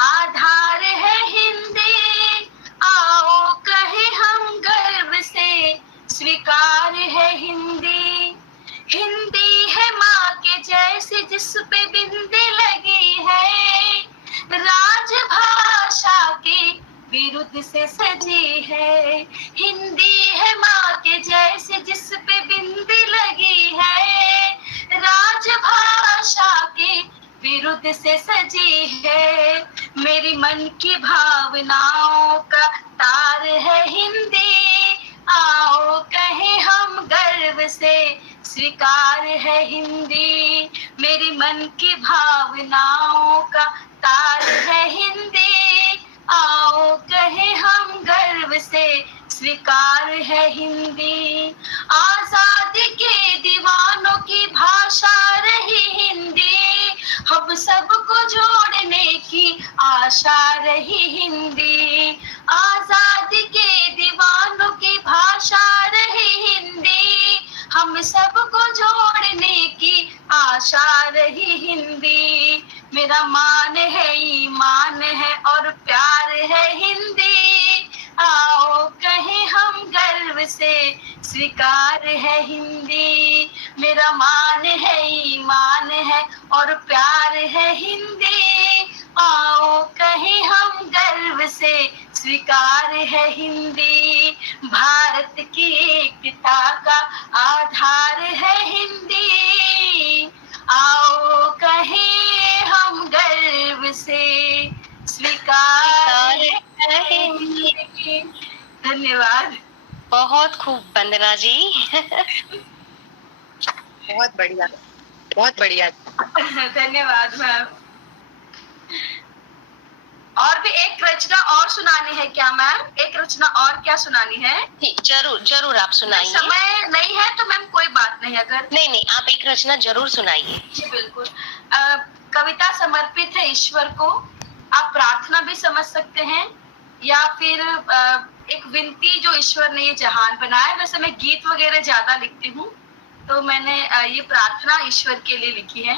आधार है हिंदी, आओ कहे हम गर्व से स्वीकार है हिंदी। हिंदी है माँ के जैसे जिस पे बिंदी लगी है, राजभाषा के विरुद्ध से सजी है। हिंदी है माँ के जैसे जिस पे बिंदी लगी है, राजभाषा के विरुद्ध से सजी है। मेरी मन की भावनाओं का तार है हिंदी, आओ कहे हम गर्व से स्वीकार है हिंदी। मेरी मन की भावनाओं का तार है हिंदी, से स्वीकार है हिंदी, आजादी के दीवानों की भाषा रही हिंदी, हम सबको जोड़ने की आशा रही हिंदी, आजादी के दीवानों की भाषा रही हिंदी, हम सबको जोड़ने की आशा रही हिंदी, मेरा मान है ईमान है और प्यार है हिंदी, आओ कहें हम गर्व से स्वीकार है हिंदी, मेरा मान है ईमान है और प्यार है हिंदी, आओ कहें हम गर्व से स्वीकार है हिंदी, भारत की एकता का आधार है हिंदी, आओ कहें हम गर्व से स्वीकार है हिंदी। धन्यवाद। बहुत खूब वंदना जी। बहुत बढ़िया, बहुत बढ़िया। धन्यवाद मैम। और भी एक रचना और सुनानी है क्या मैम? एक रचना और क्या सुनानी है? जरूर जरूर आप सुनाइए। समय नहीं है तो मैम कोई बात नहीं, अगर नहीं आप एक रचना जरूर सुनाइए। जी बिल्कुल। कविता समर्पित है ईश्वर को, आप प्रार्थना भी समझ सकते हैं या फिर एक विनती जो ईश्वर ने ये जहान बनाया। वैसे मैं गीत वगैरह ज्यादा लिखती हूँ, तो मैंने ये प्रार्थना ईश्वर के लिए लिखी है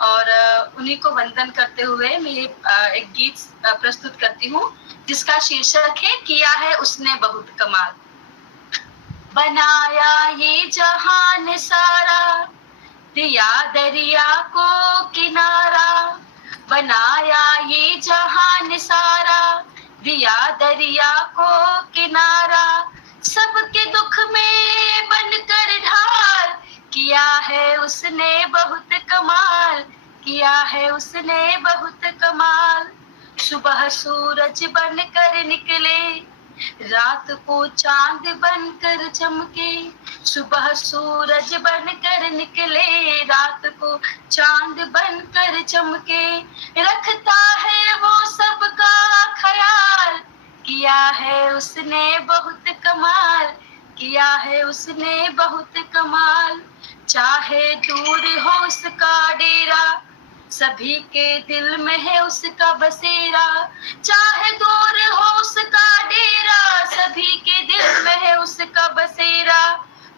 और उन्हीं को वंदन करते हुए मैं ये एक गीत प्रस्तुत करती हूँ जिसका शीर्षक है किया है उसने बहुत कमाल। बनाया ये जहान सारा, दिया दरिया को किनारा, बनाया ये जहान सारा, दिया दरिया को किनारा, सबके दुख में बनकर ढाल, किया है उसने बहुत कमाल, किया है उसने बहुत कमाल। सुबह सूरज बनकर निकले, रात को चांद बनकर चमके, सुबह सूरज बनकर निकले, रात को चांद बनकर चमके, रखता है वो सबका ख्याल, किया है उसने बहुत कमाल, किया है उसने बहुत कमाल। चाहे दूर हो उसका डेरा, सभी के दिल में है उसका बसेरा, चाहे दूर हो उसका डेरा, सभी के दिल में है उसका बसेरा,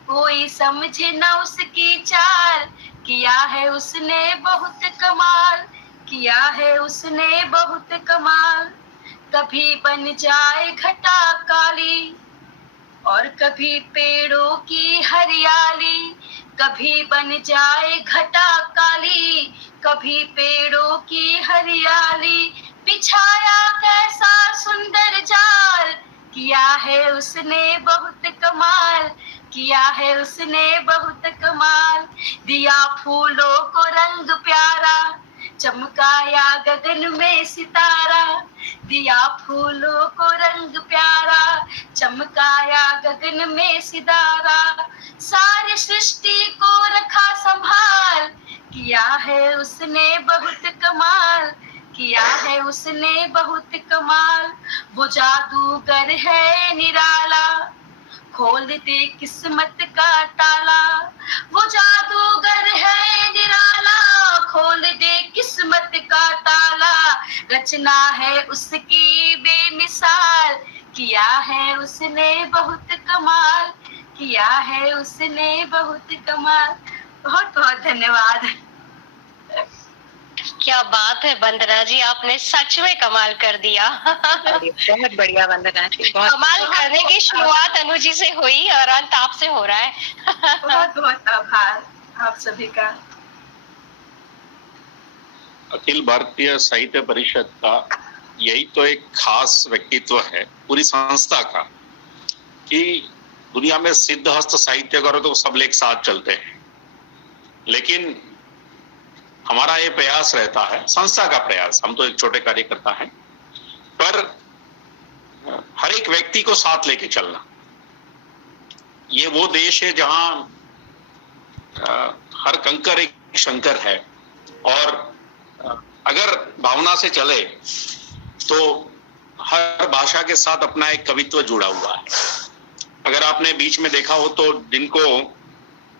कोई समझे ना उसकी चाल, किया है उसने बहुत कमाल, किया है उसने बहुत कमाल। कभी बन जाए घटा काली और कभी पेड़ों की हरियाली, कभी बन जाए घटा काली, कभी पेड़ों की हरियाली, बिछाया कैसा सुंदर जाल, किया है उसने बहुत कमाल, किया है उसने बहुत कमाल। दिया फूलों को रंग प्यारा, चमकाया गगन में सितारा, दिया फूलों को रंग प्यारा, चमकाया गगन में सितारा, सारी सृष्टि को रखा संभाल, किया है उसने बहुत कमाल, किया है उसने बहुत कमाल। वो जादूगर है निराला, खोल दे किस्मत का ताला, वो जादूगर है निराला, खोल दे किस्मत का ताला, रचना है उसकी बेमिसाल, किया है उसने बहुत कमाल, किया है उसने बहुत कमाल। बहुत बहुत धन्यवाद। क्या बात है वंदना जी, आपने सच में कमाल कर दिया। बहुत बढ़िया वंदना जी, बहुत कमाल करने की शुरुआत अनु जी से हुई और अंत आपसे हो रहा है। बहुत बहुत आभार आप सभी का। अखिल भारतीय साहित्य परिषद का यही तो एक खास व्यक्तित्व है पूरी संस्था का कि दुनिया में सिद्ध हस्त साहित्यकारों तो सब एक साथ चलते हैं, लेकिन हमारा ये प्रयास रहता है, संस्था का प्रयास, हम तो एक छोटे कार्यकर्ता हैं, पर हर एक व्यक्ति को साथ लेके चलना। ये वो देश है जहां हर कंकर एक शंकर है, और अगर भावना से चले तो हर भाषा के साथ अपना एक कवित्व जुड़ा हुआ है। अगर आपने बीच में देखा हो तो जिनको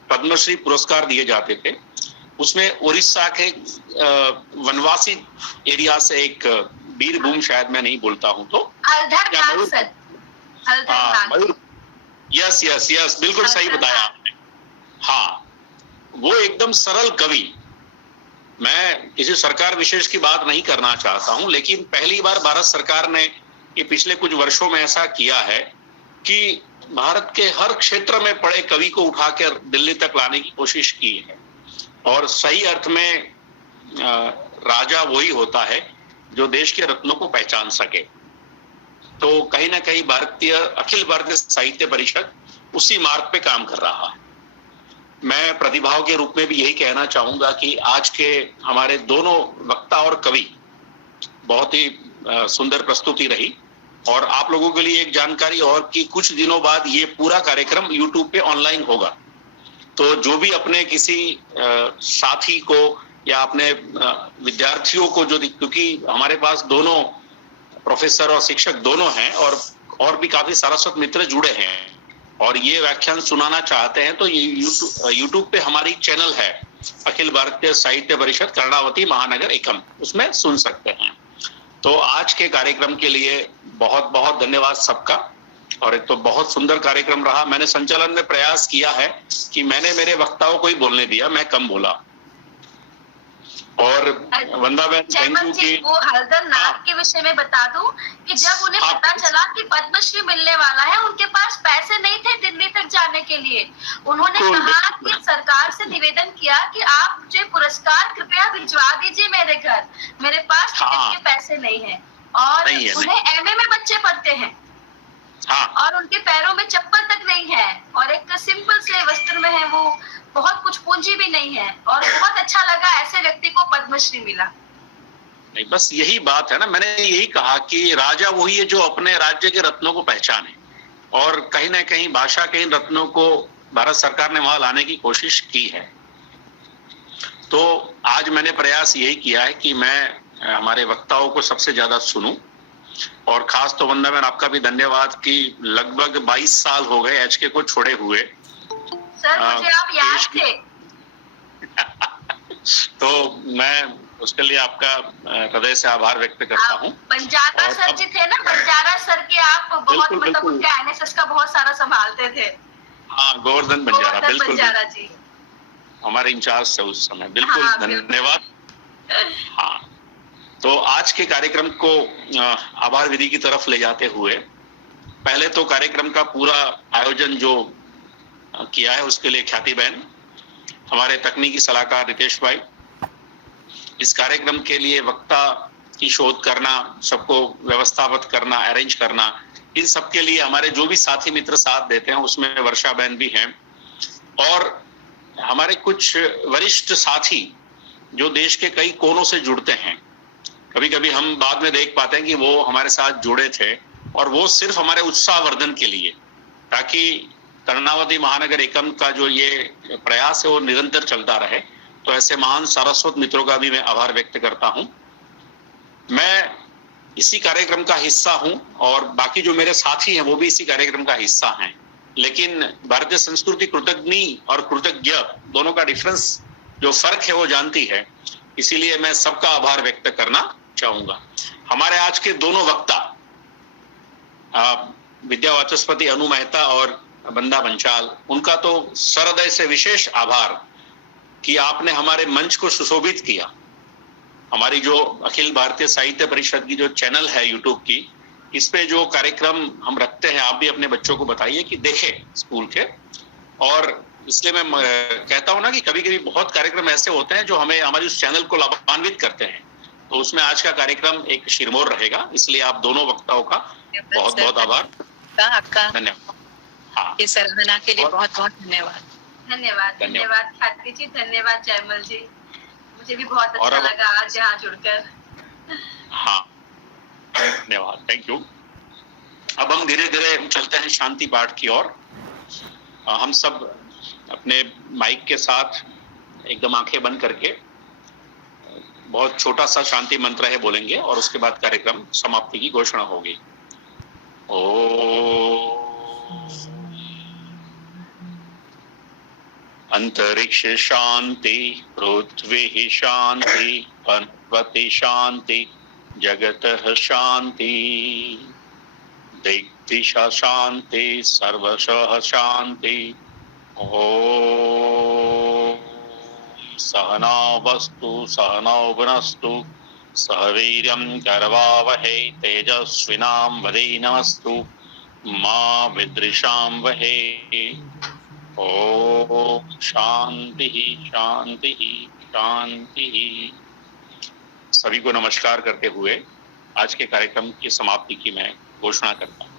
पद्मश्री पुरस्कार दिए जाते थे उसमें उड़ीसा के वनवासी एरिया से एक बीरभूम, शायद मैं नहीं बोलता हूं तो मयूर, यस बिल्कुल सही बताया आपने। हाँ, वो एकदम सरल कवि। मैं किसी सरकार विशेष की बात नहीं करना चाहता हूं, लेकिन पहली बार भारत सरकार ने ये पिछले कुछ वर्षों में ऐसा किया है कि भारत के हर क्षेत्र में पड़े कवि को उठाकर दिल्ली तक लाने की कोशिश की है। और सही अर्थ में राजा वही होता है जो देश के रत्नों को पहचान सके। तो कहीं ना कहीं अखिल भारतीय साहित्य परिषद उसी मार्ग पे काम कर रहा है। मैं प्रतिभाओं के रूप में भी यही कहना चाहूंगा कि आज के हमारे दोनों वक्ता और कवि बहुत ही सुंदर प्रस्तुति रही। और आप लोगों के लिए एक जानकारी और कि कुछ दिनों बाद ये पूरा कार्यक्रम YouTube पे ऑनलाइन होगा। तो जो भी अपने किसी साथी को या अपने विद्यार्थियों को क्योंकि हमारे पास दोनों प्रोफेसर और शिक्षक दोनों हैं और भी काफी सारस्वत मित्र जुड़े हैं और ये व्याख्यान सुनाना चाहते हैं तो ये यूट्यूब पे हमारी चैनल है अखिल भारतीय साहित्य परिषद कर्णावती महानगर एकम, उसमें सुन सकते हैं। तो आज के कार्यक्रम के लिए बहुत बहुत धन्यवाद सबका। और एक तो बहुत सुंदर कार्यक्रम रहा। मैंने संचालन में प्रयास किया है कि मैंने मेरे वक्ताओं को ही बोलने दिया, मैं कम बोला। और वंदा बहन, थैंक यू कि वो हल्दर नाग के विषय में बता दूं कि जब उन्हें पता चला कि पद्मश्री मिलने वाला है, उनके पास पैसे नहीं थे दिल्ली तक जाने के लिए। उन्होंने कहा कि सरकार से निवेदन किया कि आप मुझे पुरस्कार कृपया भिजवा दीजिए मेरे घर, मेरे पास टिकट के पैसे नहीं है। और उन्हें एमए में बच्चे पढ़ते हैं और उनके पैरों में चप्पल तक नहीं है और एक सिंपल से वस्त्र में है, वो बहुत कुछ पूंजी भी नहीं है। और बहुत अच्छा लगा ऐसे व्यक्ति को पद्मश्री मिला। नहीं, बस यही बात है ना, मैंने यही कहा कि राजा वही है जो अपने राज्य के रत्नों को पहचाने और कहीं ना कहीं भाषा के इन रत्नों को भारत सरकार ने वहां लाने की कोशिश की है। तो आज मैंने प्रयास यही किया है कि मैं हमारे वक्ताओं को सबसे ज्यादा सुनूं। और खास तो वंदा मैन आपका भी धन्यवाद कि लगभग 22 साल हो गए एचके को छोड़े हुए। सर मुझे आप याद थे। तो मैं उसके लिए आपका हृदय से आभार व्यक्त करता हूँ। बंजारा सर जी थे ना, बंजारा सर के आप बहुत मतलब उनके एनएसएस का बहुत सारा संभालते थे। हाँ, गोवर्धन बंजारा, बिल्कुल बंजारा जी हमारे इंचार्ज थे उस समय। बिल्कुल धन्यवाद। हाँ, तो आज के कार्यक्रम को आभार विधि की तरफ ले जाते हुए पहले तो कार्यक्रम का पूरा आयोजन जो किया है उसके लिए ख्याति बहन, हमारे तकनीकी सलाहकार रितेश भाई, इस कार्यक्रम के लिए वक्ता की शोध करना, सबको व्यवस्थापन करना, अरेंज करना, इन सब के लिए हमारे जो भी साथी मित्र साथ देते हैं उसमें वर्षा बहन भी हैं और हमारे कुछ वरिष्ठ साथी जो देश के कई कोनों से जुड़ते हैं। कभी कभी हम बाद में देख पाते हैं कि वो हमारे साथ जुड़े थे और वो सिर्फ हमारे उत्साहवर्धन के लिए, ताकि कर्णावती महानगर एकम का जो ये प्रयास है वो निरंतर चलता रहे। तो ऐसे महान सारस्वत मित्रों का भी मैं आभार व्यक्त करता हूं। मैं इसी कार्यक्रम का हिस्सा हूं और बाकी जो मेरे साथी हैं वो भी इसी कार्यक्रम का हिस्सा हैं, लेकिन भारतीय संस्कृति कृतज्ञ और कृतज्ञ दोनों का डिफरेंस, जो फर्क है वो जानती है। इसीलिए मैं सबका आभार व्यक्त करना चाहूंगा। हमारे आज के दोनों वक्ता विद्या वाचस्पति अनु मेहता और बंदा बंचाल, उनका तो सहृदय से विशेष आभार कि आपने हमारे मंच को सुशोभित किया। हमारी जो अखिल भारतीय साहित्य परिषद की जो चैनल है यूट्यूब की, इस पे जो कार्यक्रम हम रखते हैं आप भी अपने बच्चों को बताइए कि देखें स्कूल के। और इसलिए मैं कहता हूं ना कि कभी कभी बहुत कार्यक्रम ऐसे होते हैं जो हमें हमारी उस चैनल को लाभान्वित करते हैं, तो उसमें आज का कार्यक्रम एक शिरमोर रहेगा। इसलिए आप दोनों वक्ताओं का बहुत बहुत आभार, आपका धन्यवाद। हाँ, ये सराहना के लिए बहुत बहुत धन्यवाद। धन्यवाद ख्याति जी, धन्यवाद जयमल जी, मुझे भी बहुत अच्छा लगा आज यहाँ जुड़कर। हाँ, धन्यवाद, थैंक यू। अब हम धीरे धीरे चलते हैं शांति पाठ की ओर। हम सब अपने माइक के साथ एकदम आंखें बंद करके बहुत छोटा सा शांति मंत्र है, बोलेंगे और उसके बाद कार्यक्रम समाप्ति की घोषणा होगी। ओम अंतरिक्ष शांति, पृथ्वी शांति, पर्वते शांति, जगतः शांति, दिग्दिशा शांति, सर्वशः शांति। ओम सहनावस्तु सहनौ भुनस्तु सह वीर्यं करवावहै तेजस्विनावधीतमस्तु मा विद्विषावहै। ओम शांति शांति शांति। सभी को नमस्कार करते हुए आज के कार्यक्रम की समाप्ति की मैं घोषणा करता हूँ।